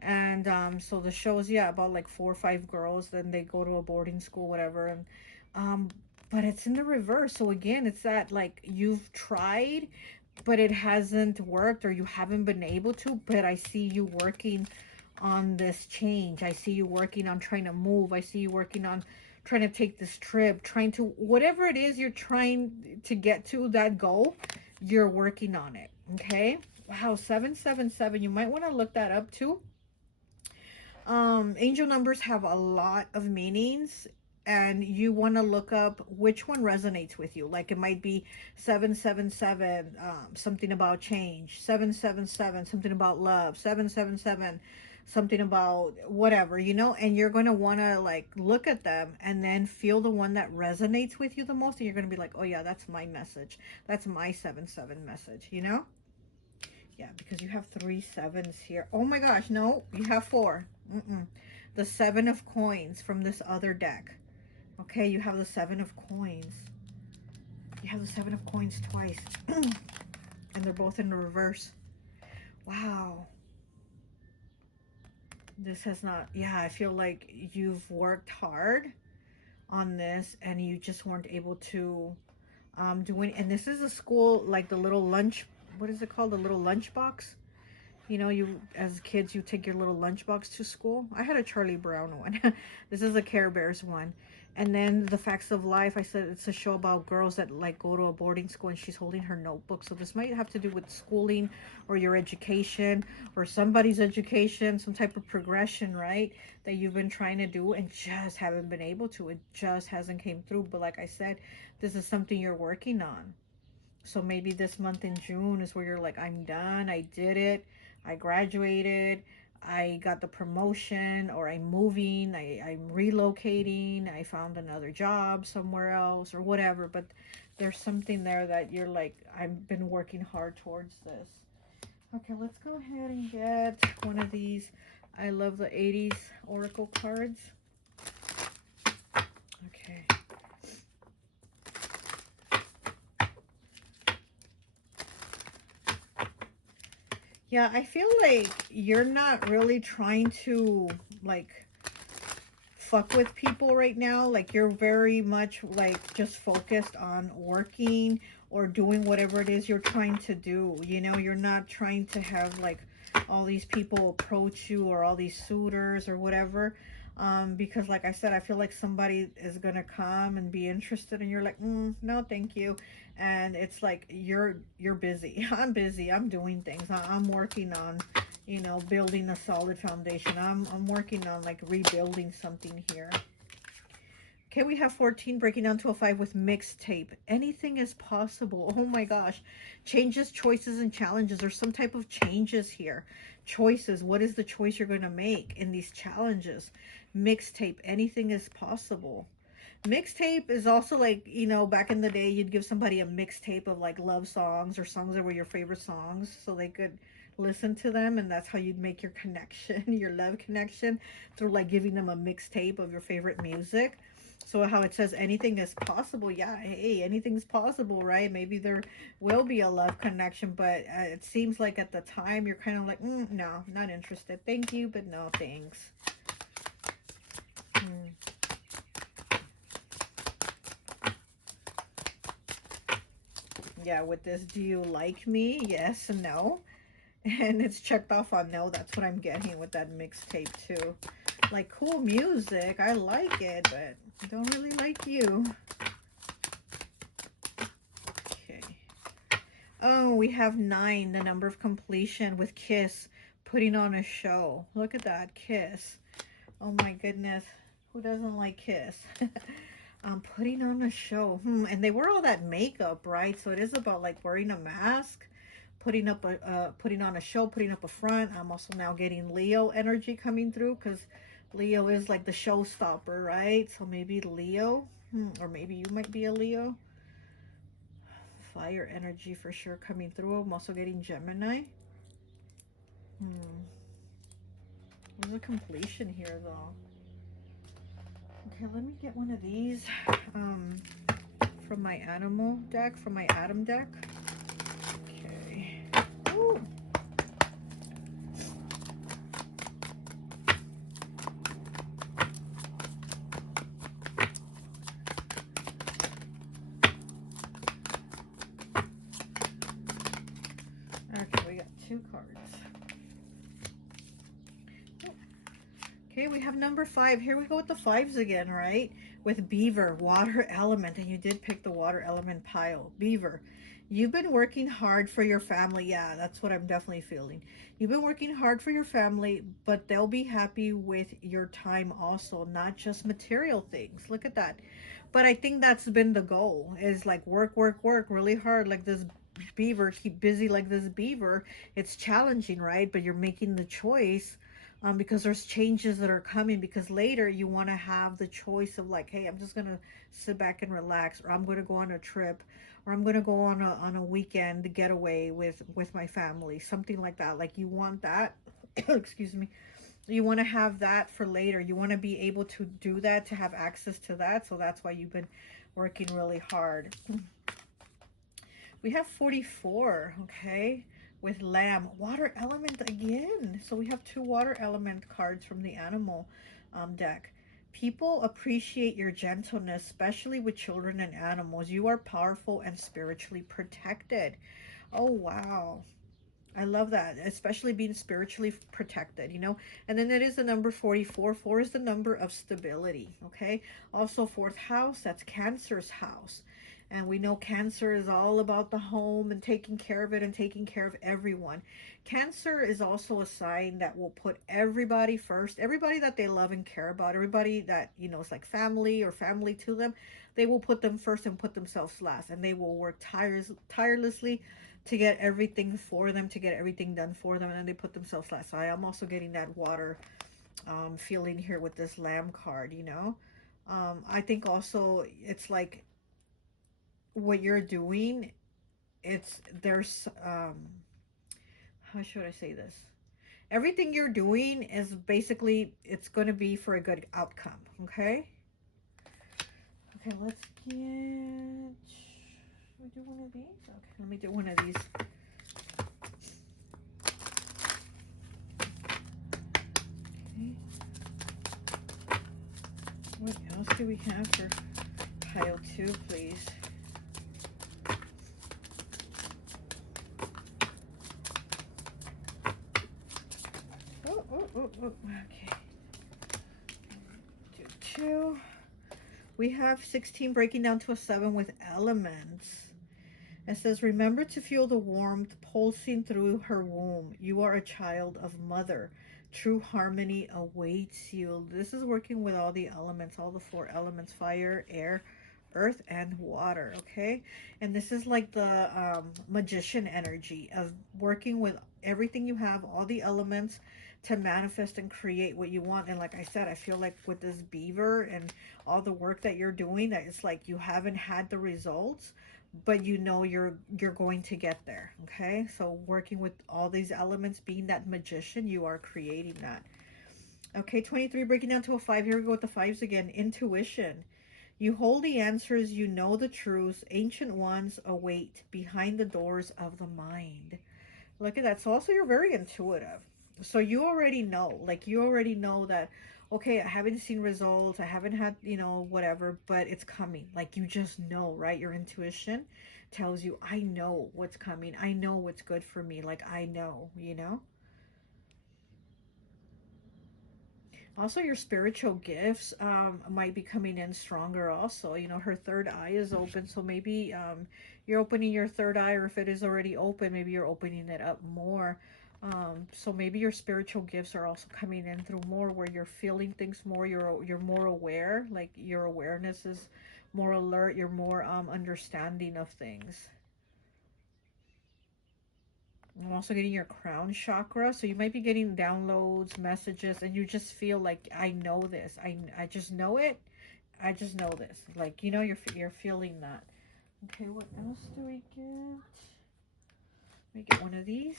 And so the show is, yeah, about like 4 or 5 girls, then they go to a boarding school, whatever. And um but it's in the reverse. So again, it's that like you've tried, but it hasn't worked, or you haven't been able to. But I see you working on this change. I see you working on trying to move. I see you working on trying to take this trip, trying to, whatever it is you're trying to get to, that goal, you're working on it. Okay, wow. 777, you might want to look that up too. Angel numbers have a lot of meanings, and you want to look up which one resonates with you. Like it might be 777, something about change, 777, something about love, 777, something about whatever, you know. And you're going to want to like look at them and then feel the one that resonates with you the most, and you're going to be like, oh yeah, that's my message, that's my 7-7 message, you know. Yeah, because you have 3 7s here. Oh my gosh, no, you have 4. The 7 of coins from this other deck. Okay, you have the 7 of coins. You have the 7 of coins twice. And they're both in the reverse. Wow. This has not, yeah, I feel like you've worked hard on this and you just weren't able to do any. And this is a school, like the little lunch, what is it called? The little lunch box. You know, you as kids, you take your little lunchbox to school. I had a Charlie Brown one. This is a Care Bears one. And then the facts of life, I said it's a show about girls that like go to a boarding school, and she's holding her notebook. So this might have to do with schooling or your education or somebody's education, some type of progression, right? That you've been trying to do and just haven't been able to. It just hasn't came through. But like I said, this is something you're working on. So maybe this month in June is where you're like, I'm done. I did it. I graduated. I got the promotion, or I'm moving. I'm relocating. I found another job somewhere else or whatever. But there's something there that you're like, I've been working hard towards this. Okay, let's go ahead and get one of these. I love the 80s Oracle cards. Okay. Yeah, I feel like you're not really trying to, like, fuck with people right now. Like, you're very much, like, just focused on working or doing whatever it is you're trying to do. You know, you're not trying to have, like, all these people approach you or all these suitors or whatever. Because like I said, I feel like somebody is gonna come and be interested and you're like, no, thank you. And it's like you're busy. I'm busy. I'm doing things. I'm working on, you know, building a solid foundation. I'm working on, like, rebuilding something here. Okay, we have 14 breaking down to a 5 with mixtape. Anything is possible. Oh my gosh. Changes, choices, and challenges. There's some type of changes here. Choices. What is the choice you're going to make in these challenges? Mixtape. Anything is possible. Mixtape is also like, you know, back in the day, you'd give somebody a mixtape of, like, love songs or songs that were your favorite songs so they could listen to them. And that's how you'd make your connection, your love connection, through, like, giving them a mixtape of your favorite music. So how it says anything is possible. Yeah, hey, anything's possible, right? Maybe there will be a love connection, but it seems like at the time you're kind of like, no, not interested. Thank you, but no thanks. Hmm. Yeah, with this, do you like me? Yes and no. And it's checked off on no. That's what I'm getting with that mixtape too. Like, cool music, I like it, but I don't really like you. Okay. Oh, we have 9, the number of completion, with Kiss putting on a show. Look at that, Kiss. Oh my goodness. Who doesn't like Kiss? Putting on a show. And they wear all that makeup, right? So it is about, like, wearing a mask, putting on a show, putting up a front. I'm also now getting Leo energy coming through because Leo is like the showstopper, right? So maybe Leo, or maybe you might be a Leo. Fire energy for sure coming through. I'm also getting Gemini. There's a completion here though. Okay, let me get one of these from my animal deck, from my Adam deck. Okay. Ooh. Okay, we got 2 cards. Okay, we have number 5. Here we go with the 5s again, right? With Beaver, water element, and you did pick the water element pile. Beaver, you've been working hard for your family. Yeah, that's what I'm definitely feeling. You've been working hard for your family, but they'll be happy with your time also, not just material things. Look at that. But I think that's been the goal, is like work, work, work really hard, like this beaver, keep busy like this beaver. It's challenging, right? But you're making the choice, because there's changes that are coming, because later you want to have the choice of, like, hey, I'm just gonna sit back and relax, or I'm gonna go on a trip, or I'm gonna go on a weekend getaway with my family, something like that. Like, you want that. Excuse me. You want to have that for later. You want to be able to do that, to have access to that. So that's why you've been working really hard. We have 44, okay, with lamb. Water element again. So we have 2 water element cards from the animal deck. People appreciate your gentleness, especially with children and animals. You are powerful and spiritually protected. Oh, wow. I love that, especially being spiritually protected, you know. And then it is the number 44. 4 is the number of stability, okay? Also, 4th house, that's Cancer's house. And we know Cancer is all about the home and taking care of it and taking care of everyone. Cancer is also a sign that will put everybody first, everybody that they love and care about, everybody that, you know, is like family or family to them. They will put them first and put themselves last. And they will work tirelessly to get everything for them, to get everything done for them, and then they put themselves last. So I am also getting that water feeling here with this lamb card, you know. I think also it's like what you're doing, it's there's how should I say this? Everything you're doing is basically, it's going to be for a good outcome, okay? Okay, let's get, should we do one of these? Okay, let me do one of these. do we have for pile 2, please? Okay. Do 2. We have 16 breaking down to a 7 with elements. It says, remember to feel the warmth pulsing through her womb. You are a child of mother. True harmony awaits you. This is working with all the elements, all the 4 elements, fire, air, earth, and water, okay? And this is like the magician energy of working with everything you have, all the elements, to manifest and create what you want. And like I said, I feel like with this beaver and all the work that you're doing, that it's like you haven't had the results, but you know you're going to get there. Okay, so working with all these elements, being that magician, you are creating that. Okay, 23 breaking down to a 5. Here we go with the 5s again. Intuition. You hold the answers, you know the truths. Ancient ones await behind the doors of the mind. Look at that. So also you're very intuitive. So you already know, like you already know that, okay, I haven't seen results, I haven't had, you know, whatever, but it's coming. Like you just know, right? Your intuition tells you, I know what's coming. I know what's good for me. Like I know, you know? Also, your spiritual gifts might be coming in stronger also. You know, her third eye is open, so maybe you're opening your third eye, or if it is already open, maybe you're opening it up more. So maybe your spiritual gifts are also coming in through more, where you're feeling things more, you're more aware, like your awareness is more alert, you're more understanding of things. I'm also getting your crown chakra, so you might be getting downloads, messages, and you just feel like, I know this. I just know it. I just know this. Like, you know, you're feeling that. Okay, what else do we get? Let me get one of these.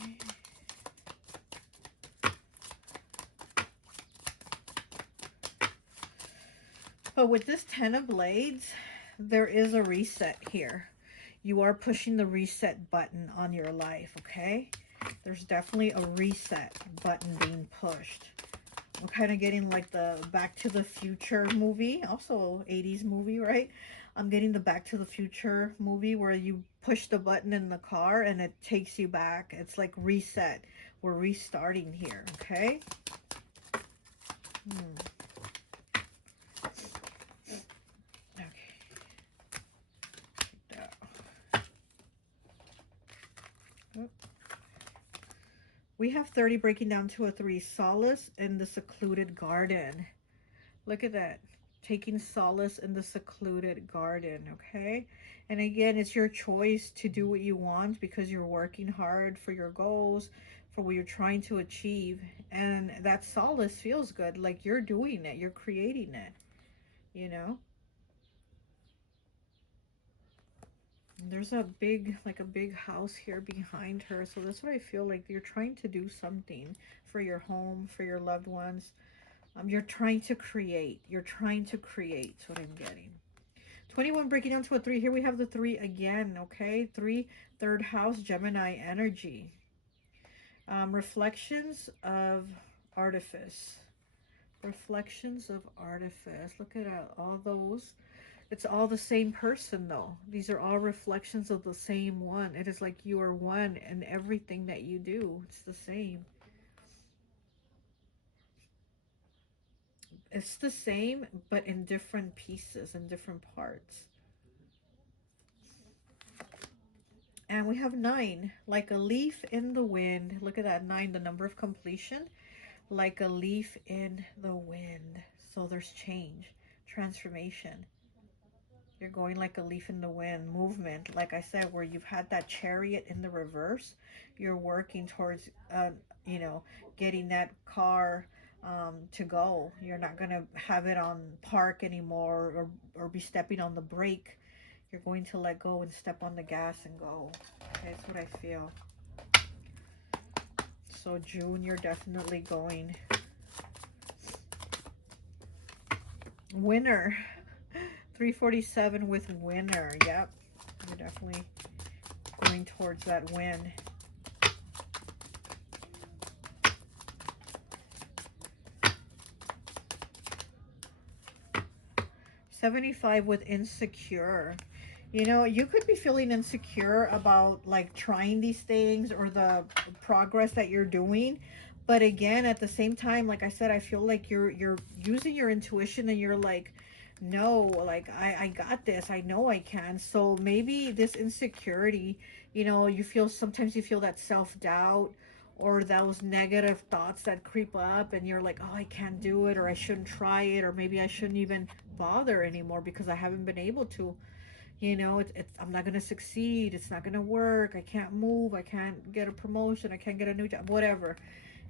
Okay. But with this 10 of Blades, there is a reset here. You are pushing the reset button on your life, okay? There's definitely a reset button being pushed. I'm kind of getting like the Back to the Future movie, also 80s movie, right? I'm getting the Back to the Future movie where you push the button in the car and it takes you back. It's like reset. We're restarting here, okay? We have 30 breaking down to a 3. Solace in the secluded garden. Look at that. Taking solace in the secluded garden, okay? And again, it's your choice to do what you want because you're working hard for your goals, for what you're trying to achieve. And that solace feels good. Like you're doing it. You're creating it, you know? There's a big, like a big house here behind her. So that's what I feel like. You're trying to do something for your home, for your loved ones. You're trying to create. You're trying to create. That's what I'm getting. 21 breaking down to a 3. Here we have the 3 again, okay? 3, third house, Gemini energy. Reflections of artifice. Reflections of artifice. Look at all those. It's all the same person, though. These are all reflections of the same one. It is like you are one in everything that you do. It's the same. It's the same, but in different pieces, in different parts. And we have 9, like a leaf in the wind. Look at that, 9, the number of completion. Like a leaf in the wind. So there's change, transformation. You're going like a leaf in the wind, movement. Like I said, where you've had that Chariot in the reverse, you're working towards, you know, getting that car to go. You're not going to have it on park anymore, or be stepping on the brake. You're going to let go and step on the gas and go. Okay, that's what I feel. So June, you're definitely going. Winner. 347 with winner. Yep. You're definitely going towards that win. 75 with insecure. You know, you could be feeling insecure about like trying these things or the progress that you're doing. But again, at the same time, like I said, I feel like you're using your intuition and you're like, no, like I got this. I know I can. So maybe this insecurity, you know, you feel sometimes you feel that self-doubt or those negative thoughts that creep up and you're like, oh, I can't do it, or I shouldn't try it, or maybe I shouldn't even bother anymore because I haven't been able to. You know, it's I'm not gonna succeed, it's not gonna work, I can't move, I can't get a promotion, I can't get a new job, whatever.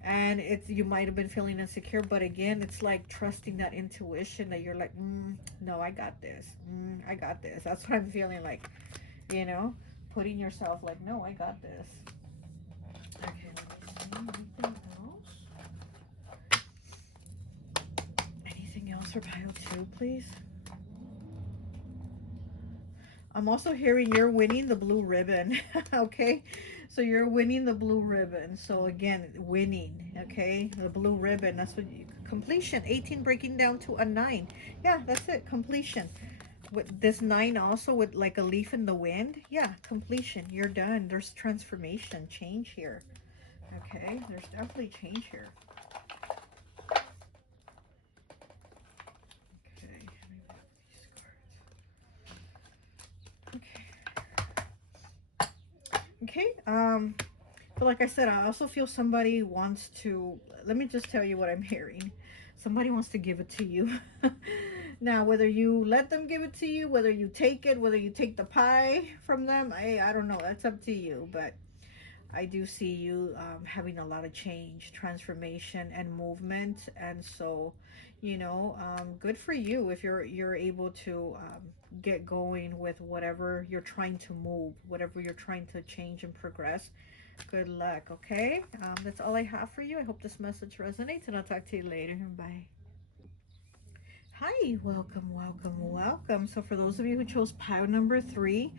And it's, you might have been feeling insecure, but again, it's like trusting that intuition that you're like, no, I got this. I got this. That's what I'm feeling like, you know, putting yourself like, no, I got this. Okay, let me see. Anything else? Anything else for pile 2, please? I'm also hearing you're winning the blue ribbon. Okay, so you're winning the blue ribbon. So again, winning. Okay, the blue ribbon, that's what you, completion. 18 breaking down to a 9. Yeah, that's it, completion. With this 9 also with like a leaf in the wind. Yeah, completion, you're done. There's transformation, change here. Okay, there's definitely change here. Okay, these cards. Okay. Okay, but like I said, I also feel somebody wants to, let me just tell you what I'm hearing. Somebody wants to give it to you. Now, whether you let them give it to you, whether you take it, whether you take the pie from them, I don't know. That's up to you. But I do see you having a lot of change, transformation, and movement. And so, you know, good for you if you're able to get going with whatever you're trying to move, whatever you're trying to change and progress. Good luck, okay? That's all I have for you. I hope this message resonates, and I'll talk to you later. Bye. Hi, welcome, welcome, welcome. So for those of you who chose pile number 3,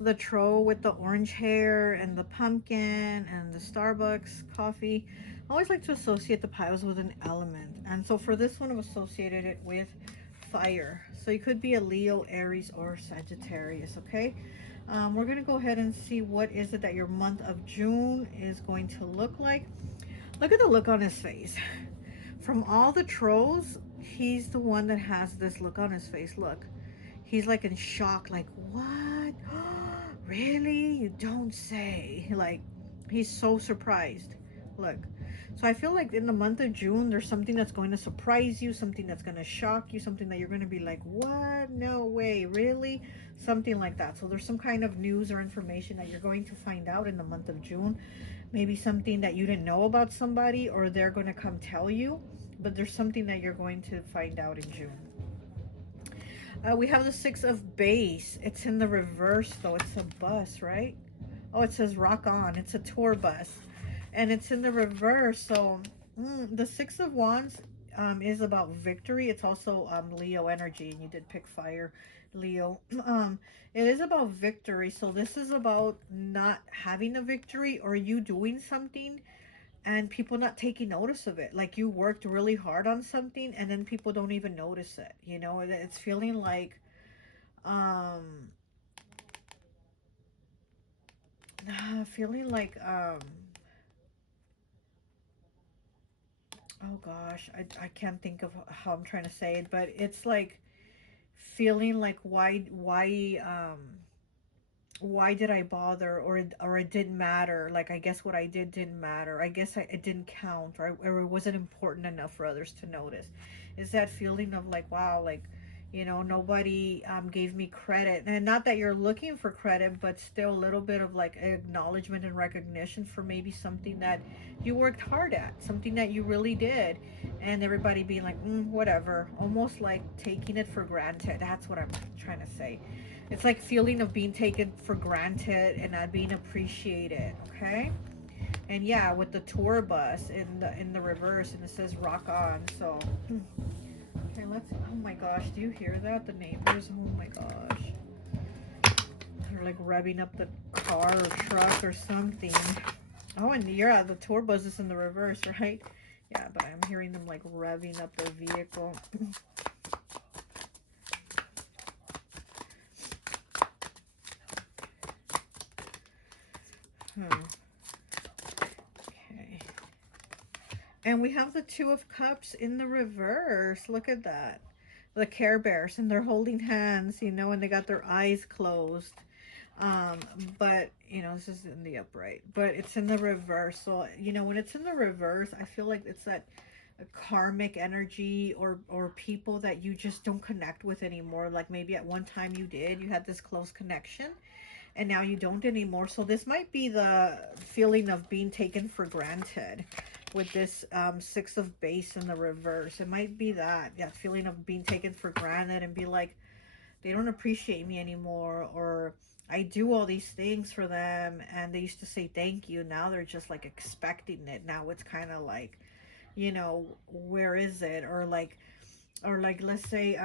the troll with the orange hair and the pumpkin and the Starbucks coffee, I always like to associate the piles with an element. And so for this one, I've associated it with fire. So you could be a Leo, Aries, or Sagittarius, okay? We're going to go ahead and see what is it that your month of June is going to look like. Look at the look on his face. From all the trolls, he's the one that has this look on his face. Look, he's like in shock, like, what? Really? You don't say. Like, he's so surprised. Look. So I feel like in the month of June, there's something that's going to surprise you, something that's going to shock you, something that you're going to be like, what? No way, really? Something like that. So there's some kind of news or information that you're going to find out in the month of June. Maybe something that you didn't know about somebody, or they're going to come tell you. But there's something that you're going to find out in June. We have the 6 of base. It's in the reverse, though. It's a bus, right? Oh, it says rock on. It's a tour bus. And it's in the reverse. So the 6 of wands is about victory. It's also Leo energy. And you did pick fire, Leo. It is about victory. So this is about not having a victory, or you doing something and people not taking notice of it. Like you worked really hard on something and then people don't even notice it. You know, it's feeling like um feeling like oh gosh, I can't think of how I'm trying to say it, but it's like feeling like why did I bother, or it didn't matter. Like, I guess what I didn't matter. I guess it didn't count, or it wasn't important enough for others to notice. Is that feeling of like, wow, like, you know, nobody gave me credit. And not that you're looking for credit, but still a little bit of like acknowledgement and recognition for maybe something that you worked hard at, something that you really did, and everybody being like, whatever, almost like taking it for granted. That's what I'm trying to say. It's like feeling of being taken for granted and not being appreciated, okay? And yeah, with the tour bus in the reverse, and it says rock on. So okay, let's, oh my gosh, do you hear that? The neighbors, oh my gosh. They're like revving up the car or truck or something. Oh, and yeah, the tour bus is in the reverse, right? Yeah, but I'm hearing them like revving up their vehicle. Okay. And we have the Two of Cups in the reverse. Look at that. The Care Bears, and they're holding hands, you know, and they got their eyes closed. Um, but, you know, this is in the upright. But it's in the reverse. So, you know, when it's in the reverse, I feel like it's that karmic energy, or people that you just don't connect with anymore. Like maybe at one time you did. You had this close connection, and now you don't anymore. So this might be the feeling of being taken for granted with this Six of Base in the reverse. It might be that feeling of being taken for granted, and be like, they don't appreciate me anymore, or I do all these things for them and they used to say thank you. Now they're just like expecting it. Now it's kind of like, you know, where is it? Or like let's say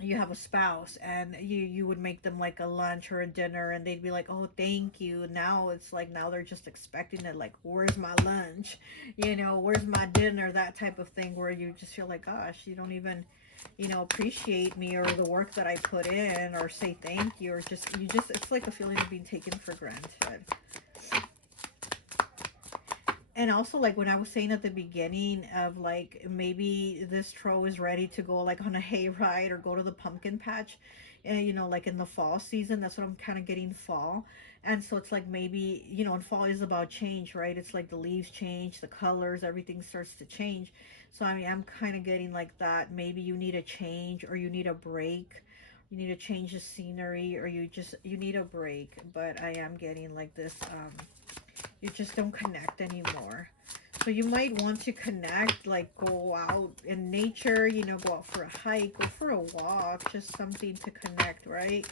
you have a spouse, and you would make them like a lunch or a dinner, and they'd be like, oh, thank you. Now it's like, now they're just expecting it, like, where's my lunch, you know, where's my dinner, that type of thing, where you just feel like, gosh, you don't even, you know, appreciate me or the work that I put in, or say thank you, or just, you just, it's like a feeling of being taken for granted. And also, like when I was saying at the beginning of, like, maybe this tro is ready to go like on a hayride or go to the pumpkin patch, and you know, like in the fall season. That's what I'm kind of getting, fall. And so it's like, maybe, you know, and fall is about change, right? It's like the leaves change, the colors, everything starts to change. So I mean, I'm kind of getting like that. Maybe you need a change, or you need a break. You need to change the scenery, or you need a break. But I am getting like this, you just don't connect anymore. So you might want to connect, like go out in nature, you know, go out for a hike, go for a walk, just something to connect, right?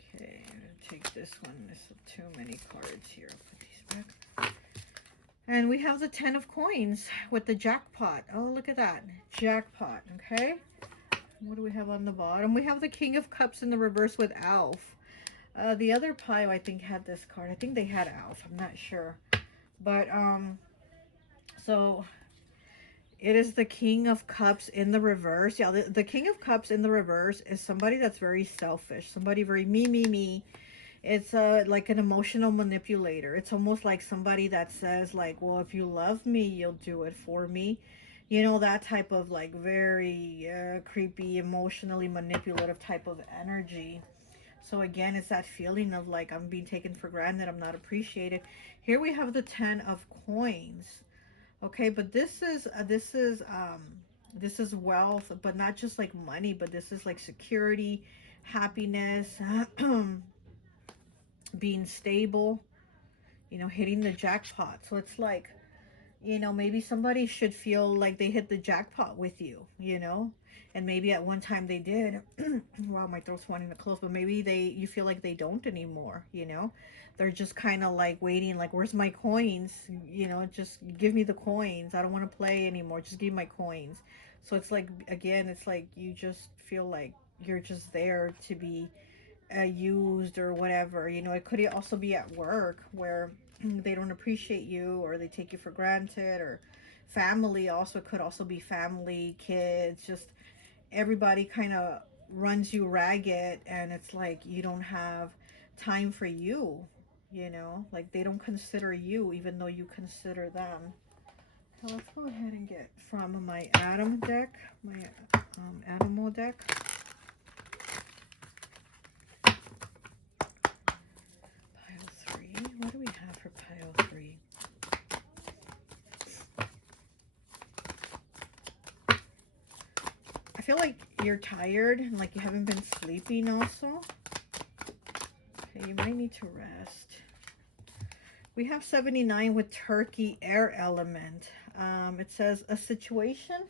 Okay, I'm gonna take this one. There's too many cards here. I'll put these back. And we have the 10 of coins with the jackpot. Oh, look at that. Jackpot, okay? What do we have on the bottom? We have the King of Cups in the reverse with Alf. The other pile, I think, had this card. I think they had Alf. I'm not sure. But, so it is the King of Cups in the reverse. Yeah, the King of Cups in the reverse is somebody that's very selfish. Somebody very me. It's like an emotional manipulator. It's almost like somebody that says, like, well, if you love me, you'll do it for me. You know, that type of, like, very creepy, emotionally manipulative type of energy. So again, it's that feeling of like, I'm being taken for granted, I'm not appreciated. Here we have the 10 of coins. Okay, but this is wealth, but not just like money, but this is like security, happiness, being stable, you know, hitting the jackpot. So it's like, you know, maybe somebody should feel like they hit the jackpot with you, you know, and maybe at one time they did. Wow, my throat's wanting to close, but maybe you feel like they don't anymore, you know. They're just kind of like waiting, like, where's my coins, you know, just give me the coins, I don't want to play anymore, just give me my coins. So it's like, again, it's like you just feel like you're just there to be used or whatever. You know, it could also be at work where they don't appreciate you, or they take you for granted, or family also could also be family, kids, just everybody kind of runs you ragged, and it's like you don't have time for you, you know, like they don't consider you even though you consider them. So let's go ahead and get from my Adam deck, my animal deck. Pile 3. What do we have for pile 3? I feel like you're tired and like you haven't been sleeping also. Okay, you might need to rest. We have 79 with Turkey, air element. It says, a situation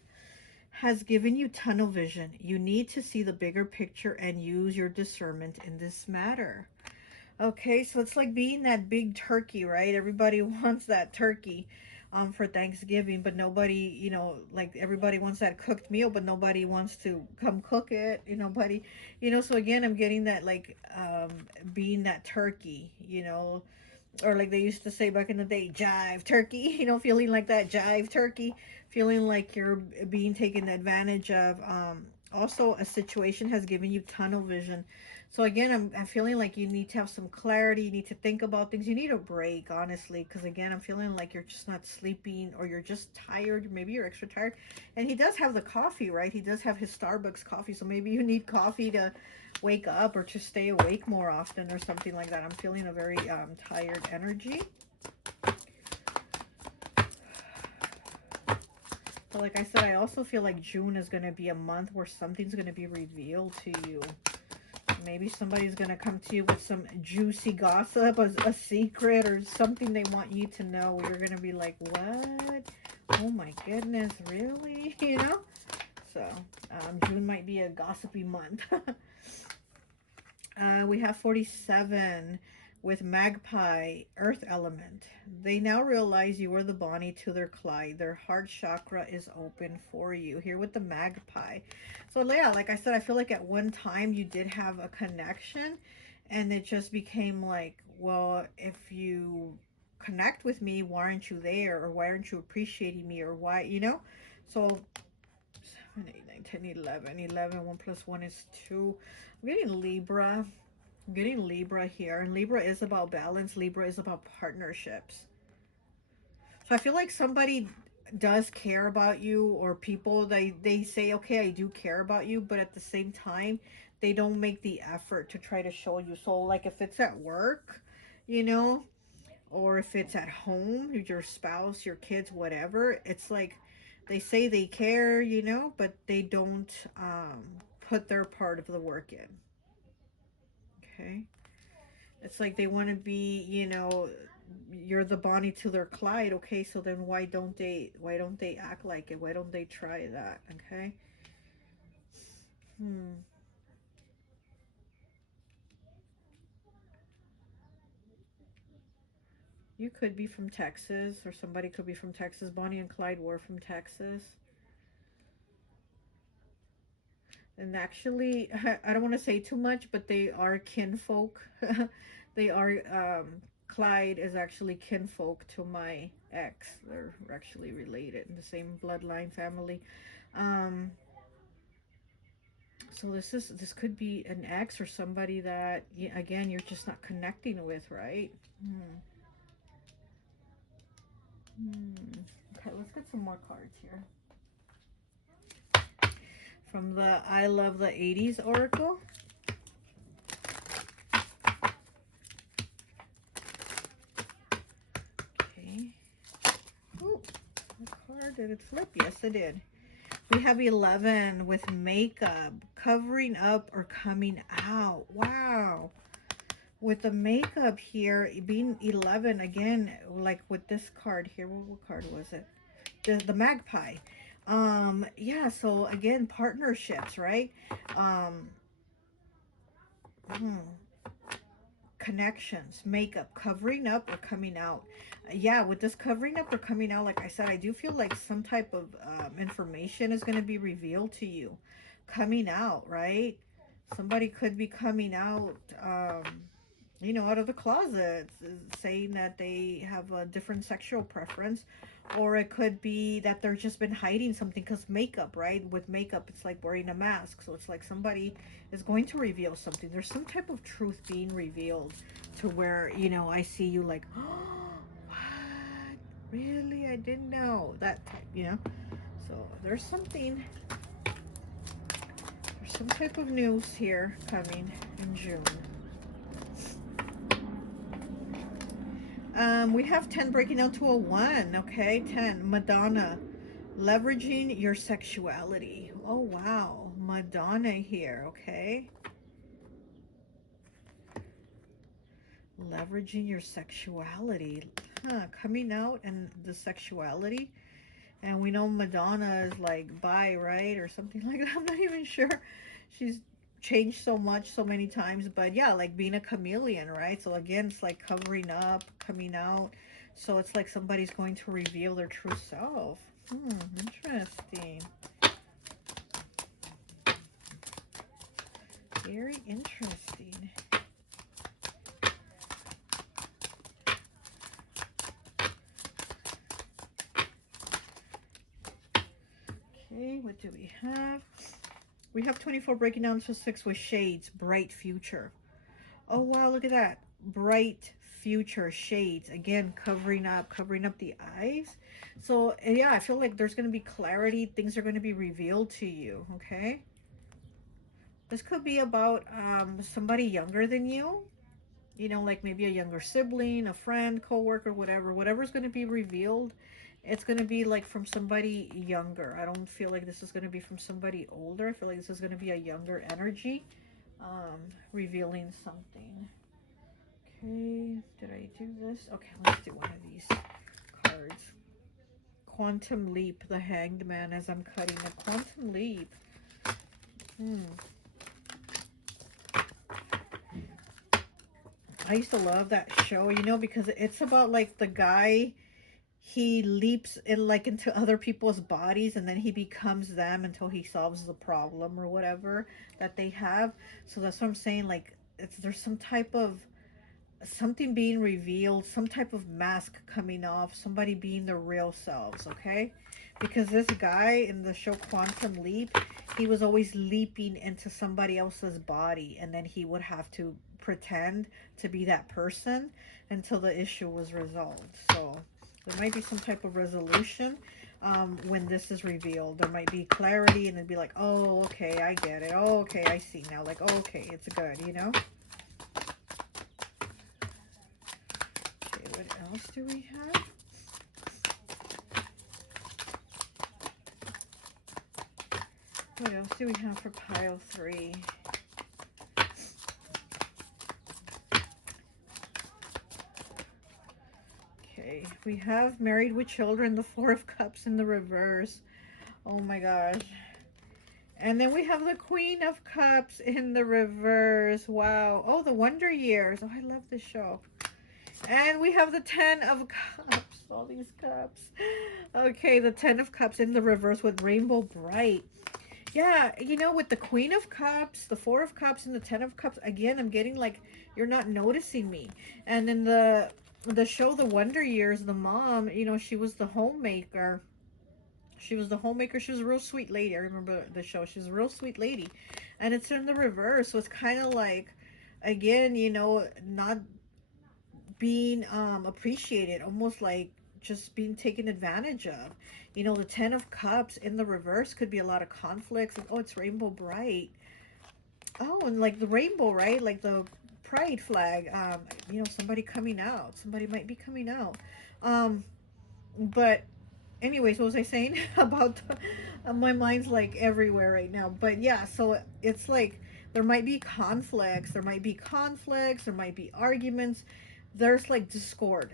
has given you tunnel vision. You need to see the bigger picture and use your discernment in this matter. Okay, so it's like being that big turkey, right? Everybody wants that turkey for Thanksgiving, but nobody, you know, like everybody wants that cooked meal, but nobody wants to come cook it. You know, nobody, you know, so again, I'm getting that, like, being that turkey, you know, or like they used to say back in the day, jive turkey, you know, feeling like that jive turkey, feeling like you're being taken advantage of. Also, a situation has given you tunnel vision. So again, I'm feeling like you need to have some clarity. You need to think about things. You need a break, honestly, because again, I'm feeling like you're just not sleeping, or you're just tired. Maybe you're extra tired. And he does have the coffee, right? He does have his Starbucks coffee. So maybe you need coffee to wake up, or to stay awake more often, or something like that. I'm feeling a very tired energy. But like I said, I also feel like June is going to be a month where something's going to be revealed to you. Maybe somebody's going to come to you with some juicy gossip, a secret, or something they want you to know. You're going to be like, what? Oh my goodness, really? You know? So June might be a gossipy month. We have 47 with Magpie, Earth Element. They now realize you are the Bonnie to their Clyde. Their heart chakra is open for you. Here with the Magpie. So yeah, like I said, I feel like at one time you did have a connection, and it just became like, well, if you connect with me, why aren't you there? Or why aren't you appreciating me? Or why, you know? So 7, 8, 9, 10, 11. 11, 1 plus 1 is 2. I'm getting Libra. I'm getting Libra here. And Libra is about balance. Libra is about partnerships. So I feel like somebody does care about you, or people, they say, okay, I do care about you, but at the same time, they don't make the effort to try to show you. So like if it's at work, you know, or if it's at home, your spouse, your kids, whatever, it's like they say they care, you know, but they don't put their part of the work in. Okay. It's like they want to be, you know, you're the Bonnie to their Clyde. Okay, so then why don't they act like it? Why don't they try that? Okay. Hmm. You could be from Texas, or somebody could be from Texas. Bonnie and Clyde were from Texas. And actually, I don't want to say too much, but they are kinfolk. They are, Clyde is actually kinfolk to my ex. They're actually related in the same bloodline family. Um, so this could be an ex, or somebody that, again, you're just not connecting with, right? Hmm. Hmm. Okay, let's get some more cards here. From the I Love the 80s Oracle. Okay. Ooh, what card did it flip? Yes, it did. We have 11 with makeup, covering up or coming out. Wow. With the makeup here, being 11, again, like with this card here, what card was it? The magpie. Yeah, so again, partnerships, right? Um, hmm, connections, makeup, covering up or coming out. Yeah, with this covering up or coming out, like I said, I do feel like some type of information is going to be revealed to you. Coming out, right? Somebody could be coming out, you know, out of the closet, saying that they have a different sexual preference. Or it could be that they're just been hiding something, because makeup, right? With makeup, it's like wearing a mask. So it's like somebody is going to reveal something. There's some type of truth being revealed, to where, you know, I see you like, oh, what? Really? I didn't know. That type, you know? So there's some type of news here coming in June. We have 10 breaking down to a 1. Okay, 10. Madonna. Leveraging your sexuality. Oh, wow. Madonna here, okay? Leveraging your sexuality. Huh, coming out and the sexuality. And we know Madonna is like bi, right? Or something like that. I'm not even sure. She's changed so much, so many times. But yeah, like being a chameleon, right? So again, it's like covering up, coming out. So it's like somebody's going to reveal their true self. Interesting. Very interesting. Okay, what do we have? We have 24 breaking down to 6 with shades, bright future. Oh wow, look at that. Bright future shades. Again, covering up the eyes. So yeah, I feel like there's going to be clarity. Things are going to be revealed to you, okay? This could be about somebody younger than you. You know, like maybe a younger sibling, a friend, coworker, whatever. Whatever's going to be revealed, it's going to be like from somebody younger. I don't feel like this is going to be from somebody older. I feel like this is going to be a younger energy revealing something. Okay, did I do this? Okay, let's do one of these cards. Quantum Leap, the Hanged Man, as I'm cutting a Quantum Leap. I used to love that show, you know, because it's about like the guy, he leaps in like into other people's bodies and then he becomes them until he solves the problem or whatever that they have. So that's what I'm saying, like there's some type of something being revealed, some type of mask coming off, somebody being their real selves, okay? Because this guy in the show Quantum Leap, he was always leaping into somebody else's body and then he would have to pretend to be that person until the issue was resolved. So there might be some type of resolution when this is revealed. There might be clarity and it'd be like, oh, okay, I get it. Oh, okay, I see now. Like, oh, okay, it's good, you know? What else do we have? What else do we have for pile 3? Okay, we have Married with Children, the Four of Cups in the reverse. Oh my gosh. And then we have the Queen of Cups in the reverse. Wow. Oh, the Wonder Years. Oh, I love this show. And we have the 10 of Cups. All these cups. Okay, the 10 of Cups in the reverse with Rainbow Bright. Yeah, you know, with the Queen of Cups, the Four of Cups, and the 10 of Cups, again, I'm getting like, you're not noticing me. And in the show, The Wonder Years, the mom, you know, she was the homemaker. She was the homemaker. She was a real sweet lady. I remember the show. She was a real sweet lady. And it's in the reverse. So it's kind of like, again, you know, not being appreciated, almost like just being taken advantage of. You know, the 10 of Cups in the reverse could be a lot of conflicts. Like, oh, it's Rainbow Bright. Oh, and like the rainbow, right? Like the pride flag. You know, somebody coming out. Somebody might be coming out. But anyways, what was I saying about my mind's like everywhere right now. But yeah, so it's like there might be conflicts, there might be arguments. There's like discord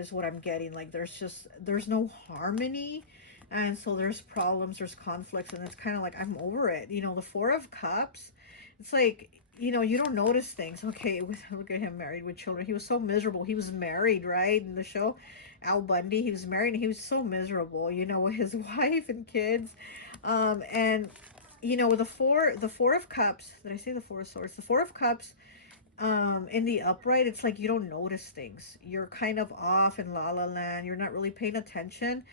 is what I'm getting. Like there's no harmony, and so there's problems, there's conflicts, and it's kind of like I'm over it. You know, the Four of Cups, it's like, you know, you don't notice things. Okay, look at him, married with children. He was so miserable. He was married, right, in the show. Al Bundy, he was married and he was so miserable, you know, with his wife and kids. And you know, with the four of Cups, did I say the Four of Swords? The Four of Cups, in the upright, it's like you don't notice things. You're kind of off in la la land. You're not really paying attention,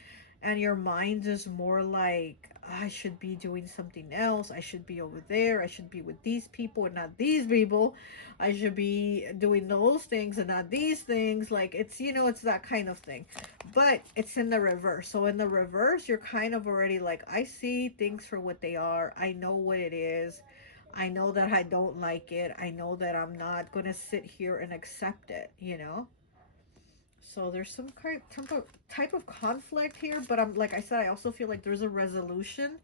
and your mind is more like, I should be doing something else. I should be over there. I should be with these people and not these people. I should be doing those things and not these things. Like, it's, you know, it's that kind of thing. But it's in the reverse. So in the reverse, you're kind of already like, I see things for what they are. I know what it is. I know that I don't like it. I know that I'm not going to sit here and accept it, you know? So there's some kind type of conflict here, but I'm, like I said, I also feel like there's a resolution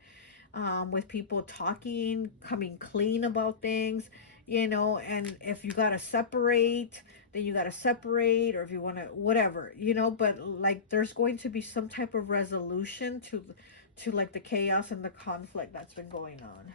with people talking, coming clean about things, you know. And if you gotta separate, then you gotta separate, or if you want to, whatever, you know. But like, there's going to be some type of resolution to like the chaos and the conflict that's been going on.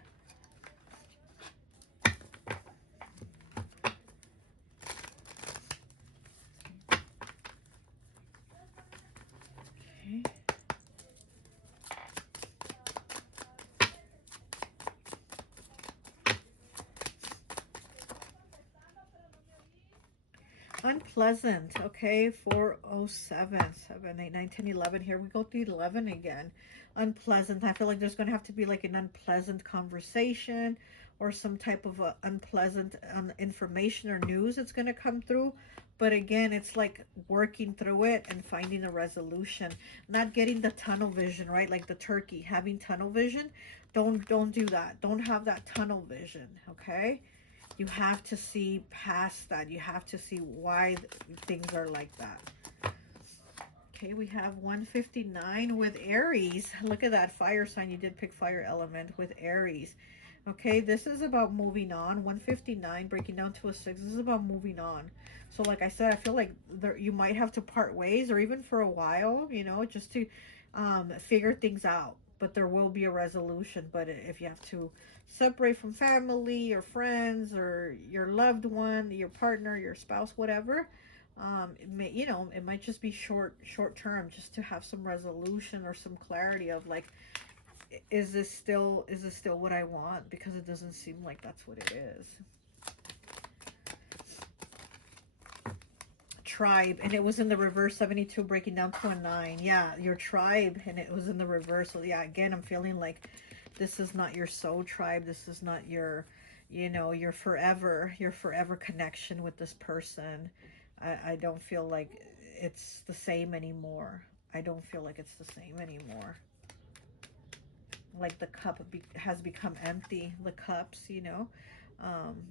Okay. Unpleasant, okay, 407, 7, 8, 9, 10, 11. Here we go to 11 again. Unpleasant. I feel like there's going to have to be like an unpleasant conversation or some type of unpleasant information or news that's going to come through. But again, it's like working through it and finding a resolution, not getting the tunnel vision, right? Like the turkey having tunnel vision. Don't do that. Don't have that tunnel vision, okay? You have to see past that. You have to see why things are like that. Okay, we have 159 with Aries. Look at that fire sign. You did pick fire element with Aries. Okay, this is about moving on. 159 breaking down to a 6. This is about moving on. So like I said, I feel like you might have to part ways, or even for a while, you know, just to figure things out. But there will be a resolution. But if you have to separate from family or friends or your loved one, your partner, your spouse, whatever, it may, you know, it might just be short term, just to have some resolution or some clarity of like, is this still what I want? Because it doesn't seem like that's what it is. Tribe, and it was in the reverse. 72 breaking down to a 9. Yeah, your tribe, and it was in the reverse. So yeah, again, I'm feeling like this is not your soul tribe. This is not your, you know, your forever connection with this person. I don't feel like it's the same anymore. I don't feel like it's the same anymore. Like the cup has become empty. The cups, you know,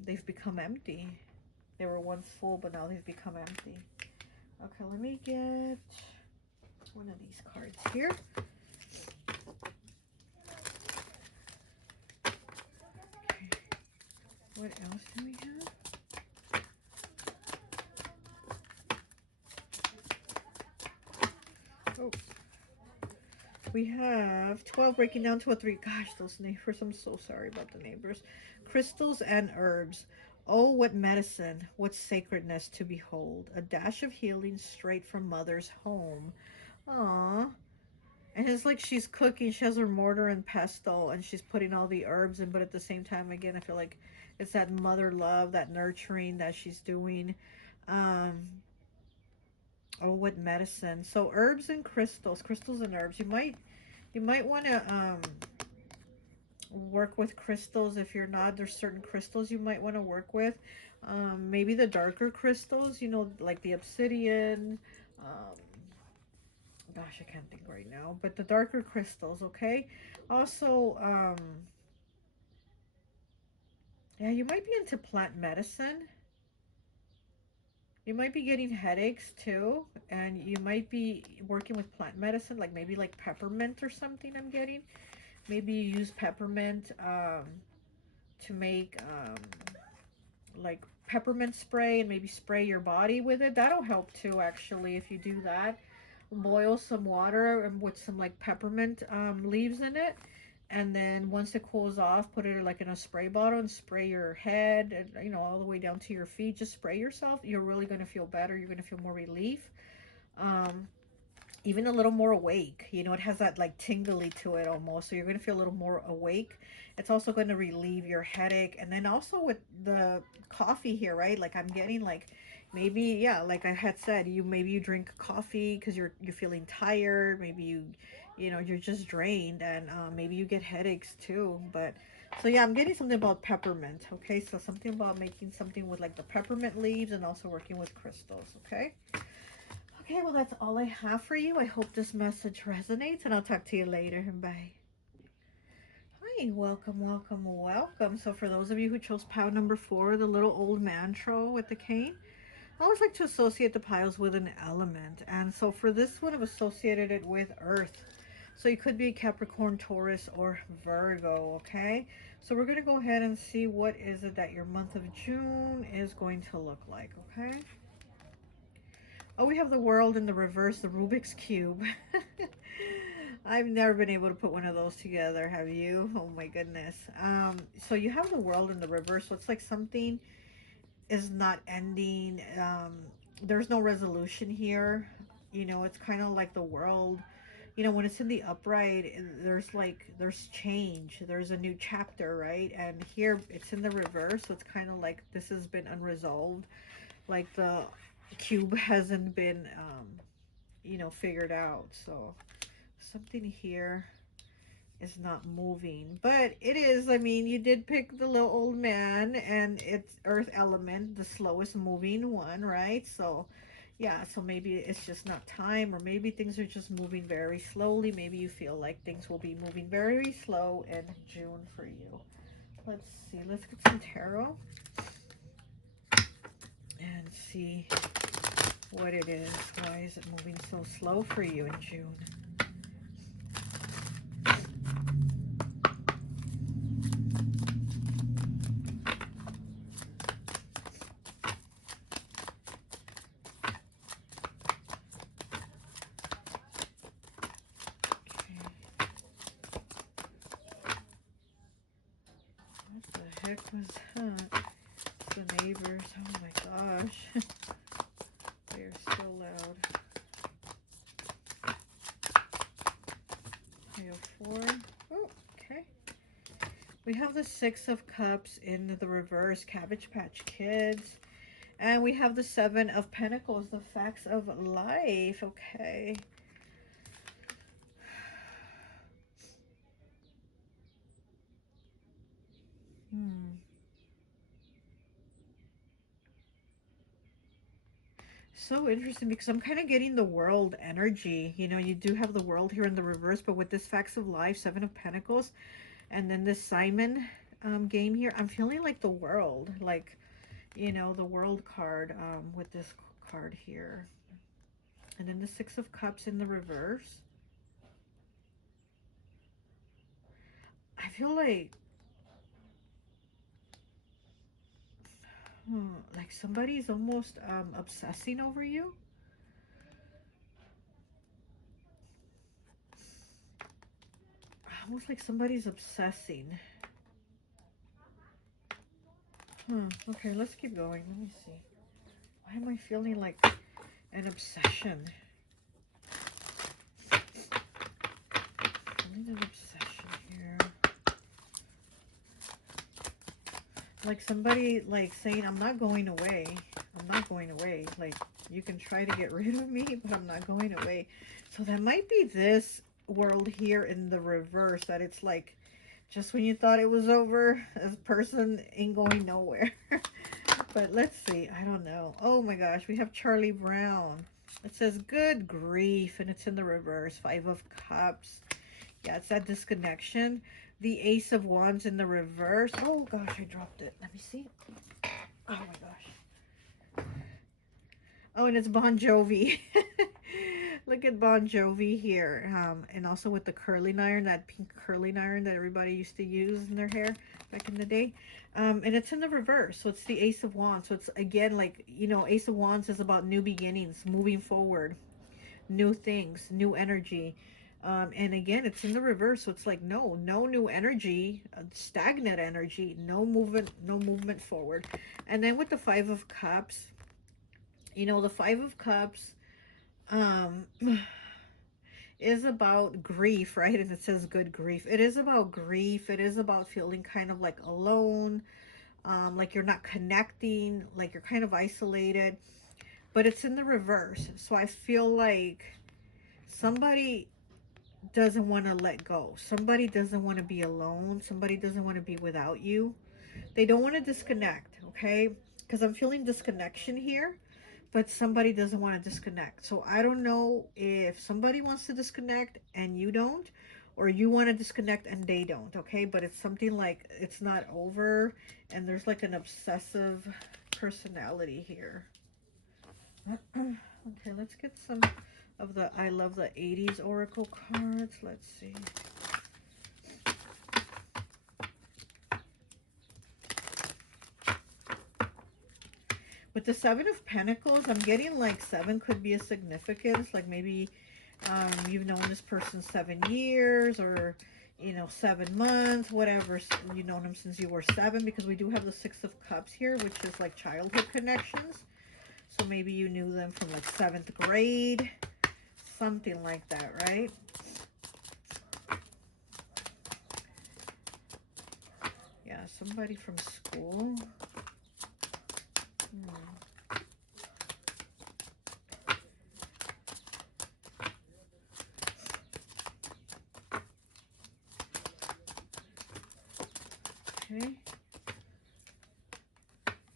they've become empty. They were once full, but now they've become empty. Okay, let me get one of these cards here. Okay. What else do we have? Oh. We have 12 breaking down to a 3. Gosh, those neighbors. I'm so sorry about the neighbors. Crystals and herbs. Oh, what medicine, what sacredness to behold. A dash of healing straight from mother's home. Aww. And it's like she's cooking. She has her mortar and pestle, and she's putting all the herbs in. But at the same time, again, I feel like it's that mother love, that nurturing that she's doing. Um, oh, what medicine. So herbs and crystals. Crystals and herbs. You might want to work with crystals. If you're not, there's certain crystals you might want to work with. Maybe the darker crystals, you know, like the obsidian. Um, gosh, I can't think right now, but the darker crystals, okay? Also, yeah, you might be into plant medicine. You might be getting headaches too, and you might be working with plant medicine, like maybe like peppermint or something. I'm getting. Maybe you use peppermint to make like peppermint spray, and maybe spray your body with it. That'll help too, actually, if you do that. Boil some water with some like peppermint leaves in it, and then once it cools off, put it like in a spray bottle and spray your head, and you know, all the way down to your feet. Just spray yourself. You're really going to feel better. You're going to feel more relief. um Even a little more awake. You know, it has that like tingly to it almost. So you're going to feel a little more awake. It's also going to relieve your headache. And then also with the coffee here, right? Like I'm getting like maybe, yeah, like I had said, maybe you drink coffee because you're feeling tired. Maybe you know, you're just drained, and maybe you get headaches too. But so yeah, I'm getting something about peppermint. Okay, so something about making something with like the peppermint leaves and also working with crystals. Okay. Okay, well, that's all I have for you. I hope this message resonates, and I'll talk to you later. Bye. Hi, welcome, welcome, welcome. So for those of you who chose pile number 4, the little old man troll with the cane, I always like to associate the piles with an element. And so for this one, I've associated it with earth. So you could be Capricorn, Taurus, or Virgo, okay? So we're going to go ahead and see what is it that your month of June is going to look like, okay? Oh, we have the world in the reverse, the Rubik's Cube. I've never been able to put one of those together, have you? Oh my goodness. So you have the world in the reverse, so it's like something is not ending. There's no resolution here. You know, it's kind of like the world, you know, when it's in the upright, there's change, there's a new chapter, right? And here it's in the reverse, so it's kind of like this has been unresolved. Like cube hasn't been, you know, figured out. So something here is not moving, but it is. I mean, you did pick the little old man, and it's earth element, the slowest moving one, right? So yeah, so maybe it's just not time, or maybe things are just moving very slowly. Maybe you feel like things will be moving very slow in June for you. Let's see, let's get some tarot and see what it is. Why is it moving so slow for you in June? What the heck was that? The neighbors. Oh my gosh. They're so loud. Three of 4. Oh, okay. We have the 6 of Cups in the reverse, Cabbage Patch Kids. And we have the 7 of Pentacles, the facts of life. Okay. So interesting, because I'm kind of getting the world energy. You know, you do have the world here in the reverse, but with this facts of life, 7 of Pentacles, and then this Simon game here, I'm feeling like the world, like, you know, the world card with this card here. And then the 6 of Cups in the reverse. I feel like somebody's almost obsessing over you. Almost like somebody's obsessing. Okay, let's keep going. Let me see. Why am I feeling like an obsession? Feeling an obsession here. Like somebody like saying, I'm not going away. I'm not going away. Like, you can try to get rid of me, but I'm not going away. So that might be this world here in the reverse, that it's like, just when you thought it was over, this person ain't going nowhere. But let's see. I don't know. Oh my gosh. We have Charlie Brown. It says, good grief. And it's in the reverse. 5 of Cups. Yeah, it's that disconnection. The Ace of Wands in the reverse. Oh gosh, I dropped it. Let me see. Oh my gosh. Oh, and it's Bon Jovi. Look at Bon Jovi here. And also with the curling iron, that pink curling iron that everybody used to use in their hair back in the day. And it's in the reverse. So it's the Ace of Wands. So it's, again, like, you know, Ace of Wands is about new beginnings, moving forward, new things, new energy. And again, it's in the reverse. So it's like, no new energy, stagnant energy, no movement forward. And then with the 5 of Cups, you know, the 5 of Cups, um is about grief, right? And it says good grief. It is about grief. It is about feeling kind of like alone, like you're not connecting, like you're kind of isolated. But it's in the reverse. So I feel like somebody doesn't want to let go. Somebody doesn't want to be alone. Somebody doesn't want to be without you. They don't want to disconnect, okay? Because I'm feeling disconnection here, but somebody doesn't want to disconnect. So I don't know if somebody wants to disconnect and you don't, or you want to disconnect and they don't, okay? But it's something like it's not over, and there's like an obsessive personality here. Okay, let's get some of the I Love the 80s Oracle cards. Let's see. With the 7 of Pentacles, I'm getting like 7 could be a significance. Like maybe you've known this person 7 years, or, you know, 7 months, whatever. You've known them since you were 7, because we do have the 6 of Cups here, which is like childhood connections. So maybe you knew them from like 7th grade, something like that, right? Yeah, somebody from school.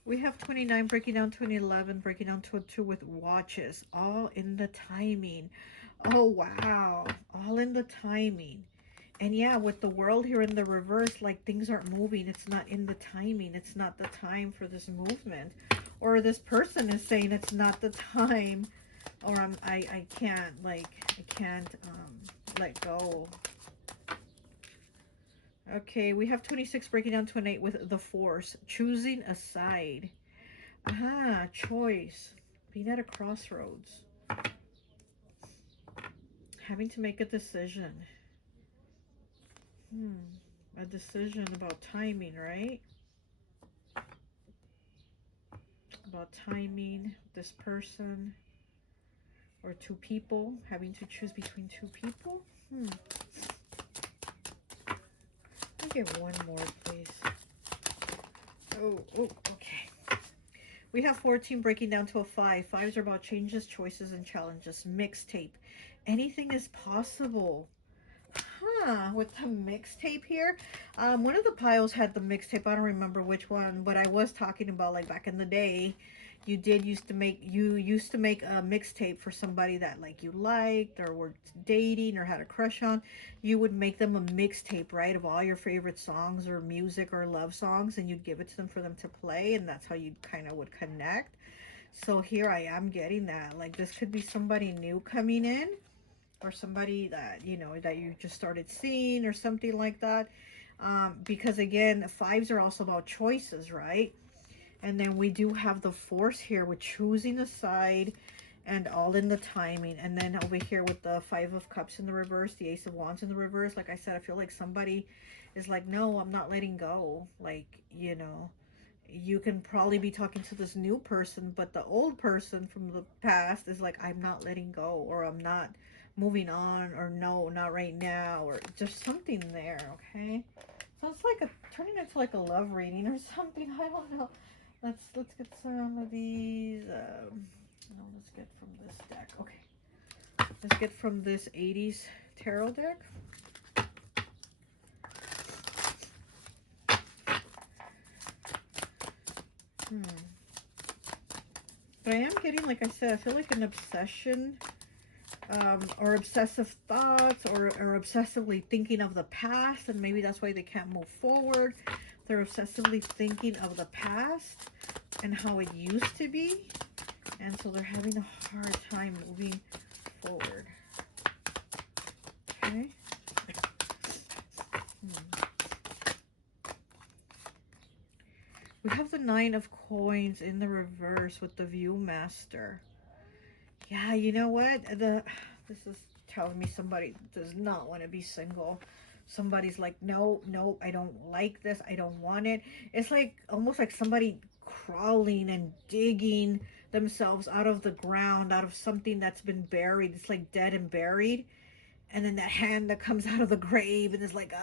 We have 29 breaking down to an 11, breaking down to a 2 with watches. All in the timing. Oh, wow. All in the timing. And yeah, with the world here in the reverse, like things aren't moving. It's not in the timing. It's not the time for this movement. Or this person is saying it's not the time. Or I can't, like, I can't let go. Okay, we have 26 breaking down to an 8 with the force. Choosing a side. Aha, choice. Being at a crossroads. Having to make a decision. A decision about timing, right? About timing, this person, or two people. Having to choose between two people. Let me get one more, please. Oh, okay. We have 14 breaking down to a 5. Fives are about changes, choices, and challenges. Mixtape. Anything is possible. With the mixtape here. One of the piles had the mixtape. I don't remember which one, but I was talking about like back in the day. You used to make a mixtape for somebody that like you liked or were dating or had a crush on. You would make them a mixtape, right, of all your favorite songs or music or love songs, and you'd give it to them for them to play, and that's how you kind of would connect. So here I am getting that. Like this could be somebody new coming in, or somebody that that you just started seeing or something like that. Because again, fives are also about choices, right? And then we do have the force here with choosing a side and all in the timing. And then over here with the 5 of Cups in the reverse, the Ace of Wands in the reverse, like I said, I feel like somebody is like, no, I'm not letting go. Like, you can probably be talking to this new person, but the old person from the past is like, I'm not letting go, or I'm not moving on, or no, not right now, or just something there. Okay, so it's like turning into like a love reading or something. I don't know. Let's get some of these. No, let's get from this deck. Okay, let's get from this 80s tarot deck. But I am getting, like I said, I feel like an obsession, or obsessive thoughts, or obsessively thinking of the past, and maybe that's why they can't move forward. They're obsessively thinking of the past and how it used to be, and so they're having a hard time moving forward. Okay. We have the 9 of Coins in the reverse with the Viewmaster. Yeah, you know what? This is telling me somebody does not want to be single. Somebody's like, no, no, I don't like this. I don't want it. It's like almost like somebody crawling and digging themselves out of the ground, out of something that's been buried. It's like dead and buried. And then that hand that comes out of the grave and is like,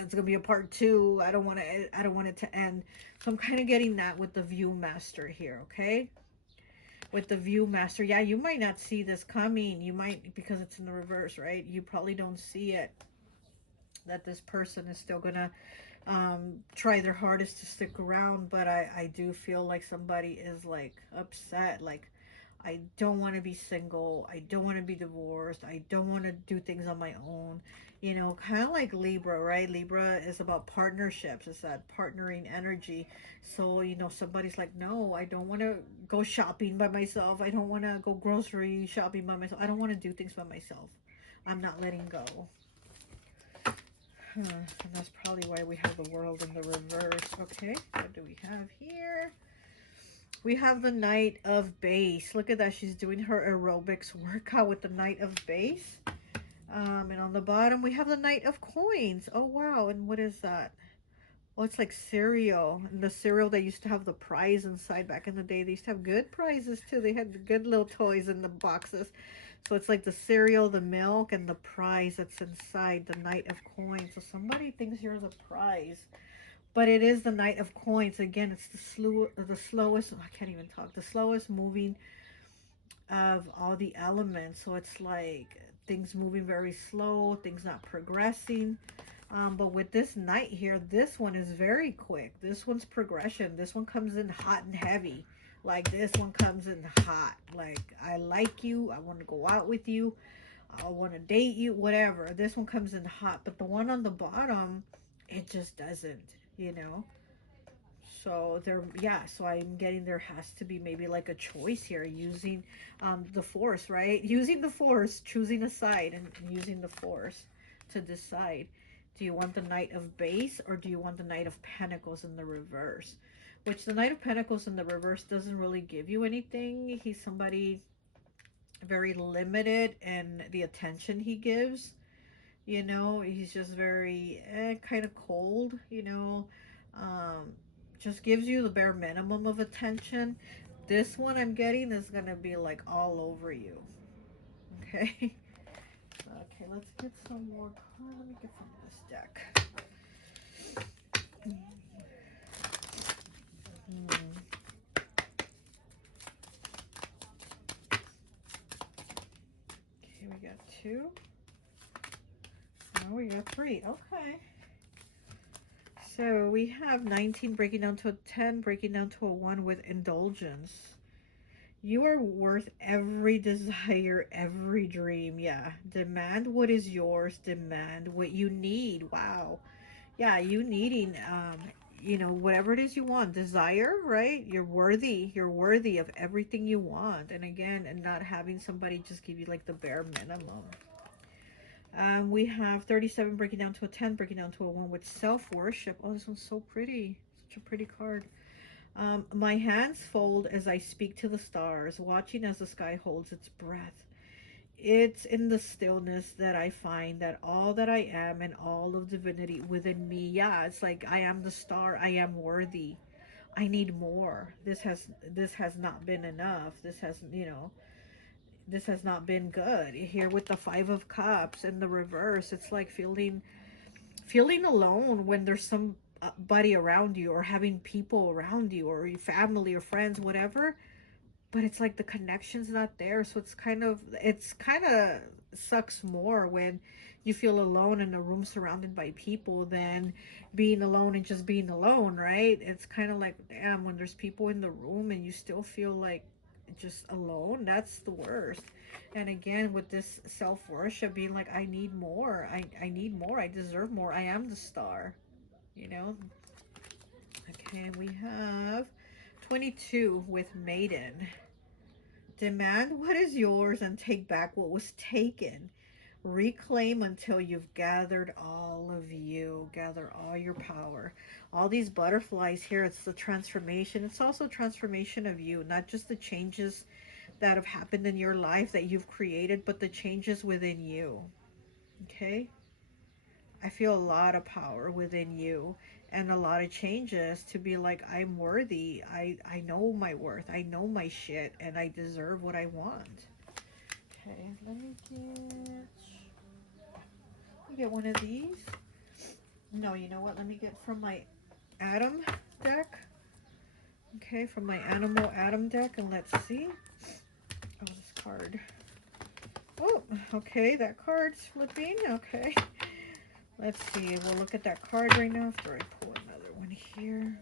it's gonna be a part 2. I don't want it to end. So I'm kind of getting that with the Viewmaster here, okay? With the Viewmaster, yeah, you might not see this coming. You might, because it's in the reverse, right? You probably don't see it, that this person is still gonna try their hardest to stick around. But I do feel like somebody is like upset, like, I don't want to be single, I don't want to be divorced, I don't want to do things on my own, kind of like Libra, right? Libra is about partnerships. It's that partnering energy. So somebody's like, no, I don't want to go shopping by myself, I don't want to go grocery shopping by myself, I don't want to do things by myself, I'm not letting go. And that's probably why we have the World in the reverse. Okay, what do we have here? We have the Knight of Base. Look at that. She's doing her aerobics workout with the Knight of Base. And on the bottom, we have the Knight of Coins. Oh, wow. And what is that? Oh, it's like cereal. And the cereal, they used to have the prize inside back in the day. They used to have good prizes, too. They had the good little toys in the boxes. So it's like the cereal, the milk, and the prize that's inside the Knight of Coins. So somebody thinks you're the prize. But it is the Knight of Coins. Again, it's the slowest, oh, I can't even talk, the slowest moving of all the elements. So it's like things moving very slow, things not progressing. But with this Knight here, this one is very quick. This one's progression. This one comes in hot and heavy. Like this one comes in hot. Like, I like you. I want to go out with you. I want to date you. Whatever. This one comes in hot. But the one on the bottom, it just doesn't, you know? So there, yeah, so I'm getting there has to be maybe like a choice here using the force, right? Using the force, choosing a side and using the force to decide. Do you want the Knight of Base or do you want the Knight of Pentacles in the reverse? Which the Knight of Pentacles in the reverse doesn't really give you anything. He's somebody very limited in the attention he gives. You know, he's just very kind of cold, you know, um, just gives you the bare minimum of attention. This one I'm getting is going to be like all over you. Okay. Okay, let's get some more cards. Let me get from this deck. Okay, we got 2. Now we got 3. Okay. So we have 19 breaking down to a 10, breaking down to a 1 with indulgence. You are worth every desire, every dream. Yeah. Demand what is yours. Demand what you need. Wow. Yeah, you needing, you know, whatever it is you want. Desire, right? You're worthy. You're worthy of everything you want. And again, and not having somebody just give you like the bare minimum. We have 37 breaking down to a 10, breaking down to a 1 with self-worship. Oh, this one's so pretty. Such a pretty card. My hands fold as I speak to the stars, watching as the sky holds its breath. It's in the stillness that I find that all that I am and all of divinity within me. Yeah, it's like I am the star. I am worthy. I need more. This has not been enough. This has, you know, this has not been good. Here with the 5 of Cups in the reverse, it's like feeling alone when there's somebody around you or having people around you or your family or friends, whatever, but it's like the connection's not there. So it's kind of sucks more when you feel alone in a room surrounded by people than being alone and just being alone, right? It's kind of like, damn, when there's people in the room and you still feel like just alone, that's the worst. And again, with this self-worship being like, I need more, I need more, I deserve more, I am the star, you know. Okay, we have 22 with Maiden. Demand what is yours and take back what was taken. Reclaim until you've gathered all of you. Gather all your power. All these butterflies here, it's the transformation. It's also transformation of you, not just the changes that have happened in your life that you've created, but the changes within you. Okay? I feel a lot of power within you and a lot of changes to be like, I'm worthy. I know my worth. I know my shit and I deserve what I want. Okay, let me get one of these. No, you know what? Let me get from my Adam deck. Okay, from my Animal Adam deck, and let's see. Oh, this card. Oh, okay, that card's flipping. Okay. Let's see. We'll look at that card right now after I pull another one here.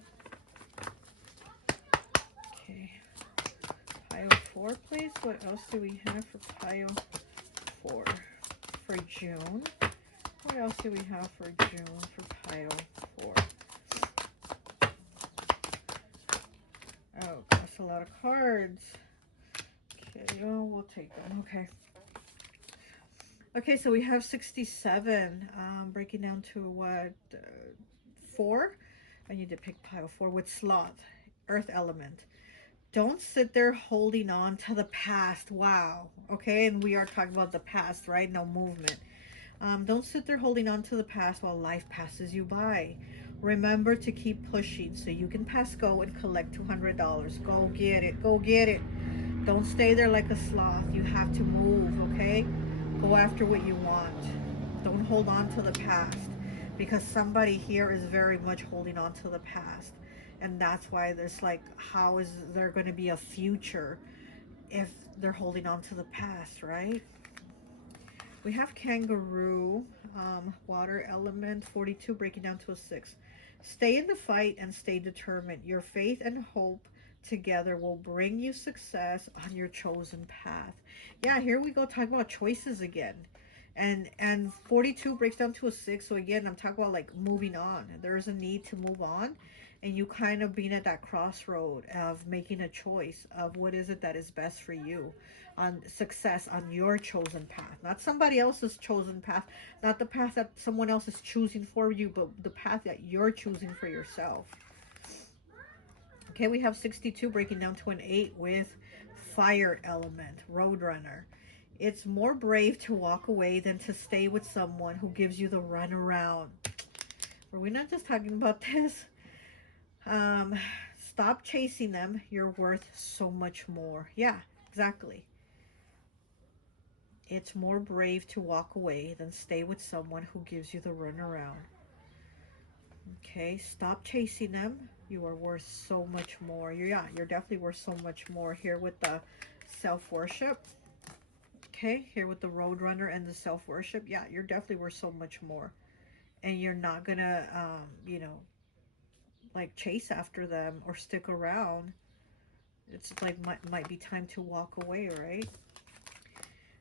Okay. Pile 4, please. What else do we have for pile 4? For June. What else do we have for June for pile 4? Oh, that's a lot of cards. Okay, oh, we'll take them. Okay. Okay, so we have 67. Breaking down to what? 4? I need to pick pile 4 with Sloth. Earth element. Don't sit there holding on to the past. Wow. Okay, and we are talking about the past, right? No movement. Don't sit there holding on to the past while life passes you by. Remember to keep pushing so you can pass go and collect $200. Go get it. Go get it. Don't stay there like a sloth. You have to move, okay? Go after what you want. Don't hold on to the past because somebody here is very much holding on to the past. And that's why there's like, how is there going to be a future if they're holding on to the past, right? We have kangaroo, water element, 42, breaking down to a 6. Stay in the fight and stay determined. Your faith and hope together will bring you success on your chosen path. Yeah, here we go, talking about choices again. And 42 breaks down to a 6. So again, I'm talking about like moving on. There's a need to move on, and you kind of being at that crossroad of making a choice of what is it that is best for you, on success on your chosen path, not somebody else's chosen path, not the path that someone else is choosing for you, but the path that you're choosing for yourself. Okay, we have 62 breaking down to an 8 with fire element, roadrunner. It's more brave to walk away than to stay with someone who gives you the runaround. Are we not just talking about this? Um, Stop chasing them. You're worth so much more. Yeah, exactly. It's more brave to walk away than stay with someone who gives you the runaround. Okay, stop chasing them. You are worth so much more. You're definitely worth so much more here with the self-worship. Okay, here with the roadrunner and the self-worship. Yeah, you're definitely worth so much more. And you're not gonna, you know, like chase after them or stick around. It's like might be time to walk away, right?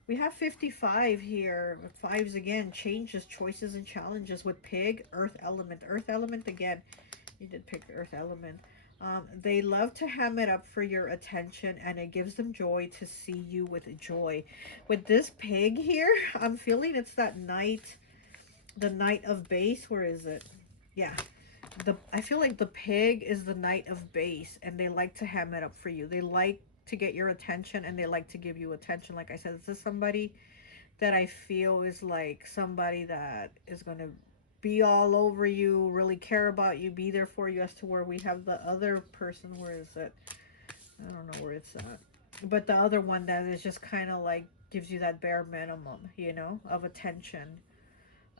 We have 55 here. Fives again, changes, choices, and challenges with pig, earth element. Earth element again. You did pick the earth element. They love to ham it up for your attention, and it gives them joy to see you with joy. With this pig here, I'm feeling it's that knight, the knight of base. Where is it? Yeah. I feel like the pig is the knight of base, and they like to ham it up for you. They like to get your attention, and they like to give you attention. Like I said, this is somebody that I feel is like somebody that is going to be all over you, really care about you, be there for you, as to where we have the other person. Where is it? I don't know where it's at. But the other one that is just kind of like gives you that bare minimum, you know, of attention,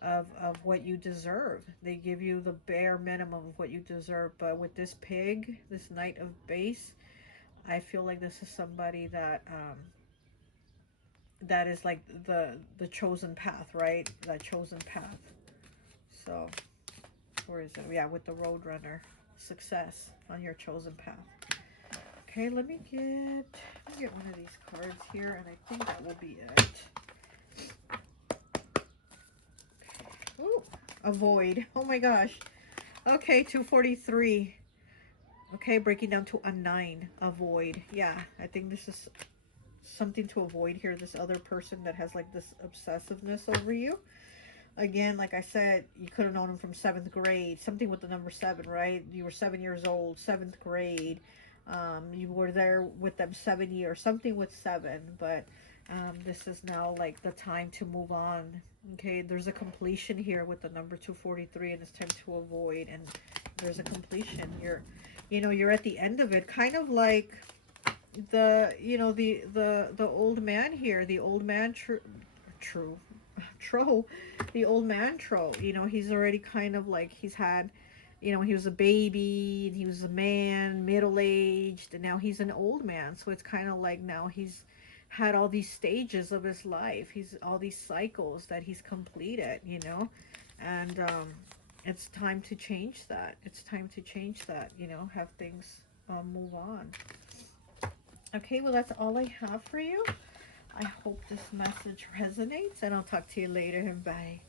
of what you deserve. They give you the bare minimum of what you deserve. But with this pig, this knight of base, I feel like this is somebody that that is like the chosen path, right? That chosen path. So where is it? Yeah, with the roadrunner, success on your chosen path. Okay, let me get one of these cards here, and I think that will be it. Ooh, avoid. Oh my gosh. Okay, 243. Okay, breaking down to a 9. Avoid. Yeah, I think this is something to avoid here. This other person that has like this obsessiveness over you. Again, like I said, you could have known him from 7th grade. Something with the number 7, right? You were 7 years old, 7th grade. You were there with them 7 years. Something with 7, but this is now like the time to move on. Okay, there's a completion here with the number 243, and it's time to avoid. And there's a completion. You're at the end of it, kind of like the old man here, the old man true Tro, the old man Tro. He's already kind of like he's had, he was a baby and he was a man, middle-aged, and now he's an old man. So it's kind of like now he's had all these stages of his life. He's all these cycles that he's completed. And it's time to change that. It's time to change that, have things move on. Okay, well, that's all I have for you. I hope this message resonates, and I'll talk to you later. Bye.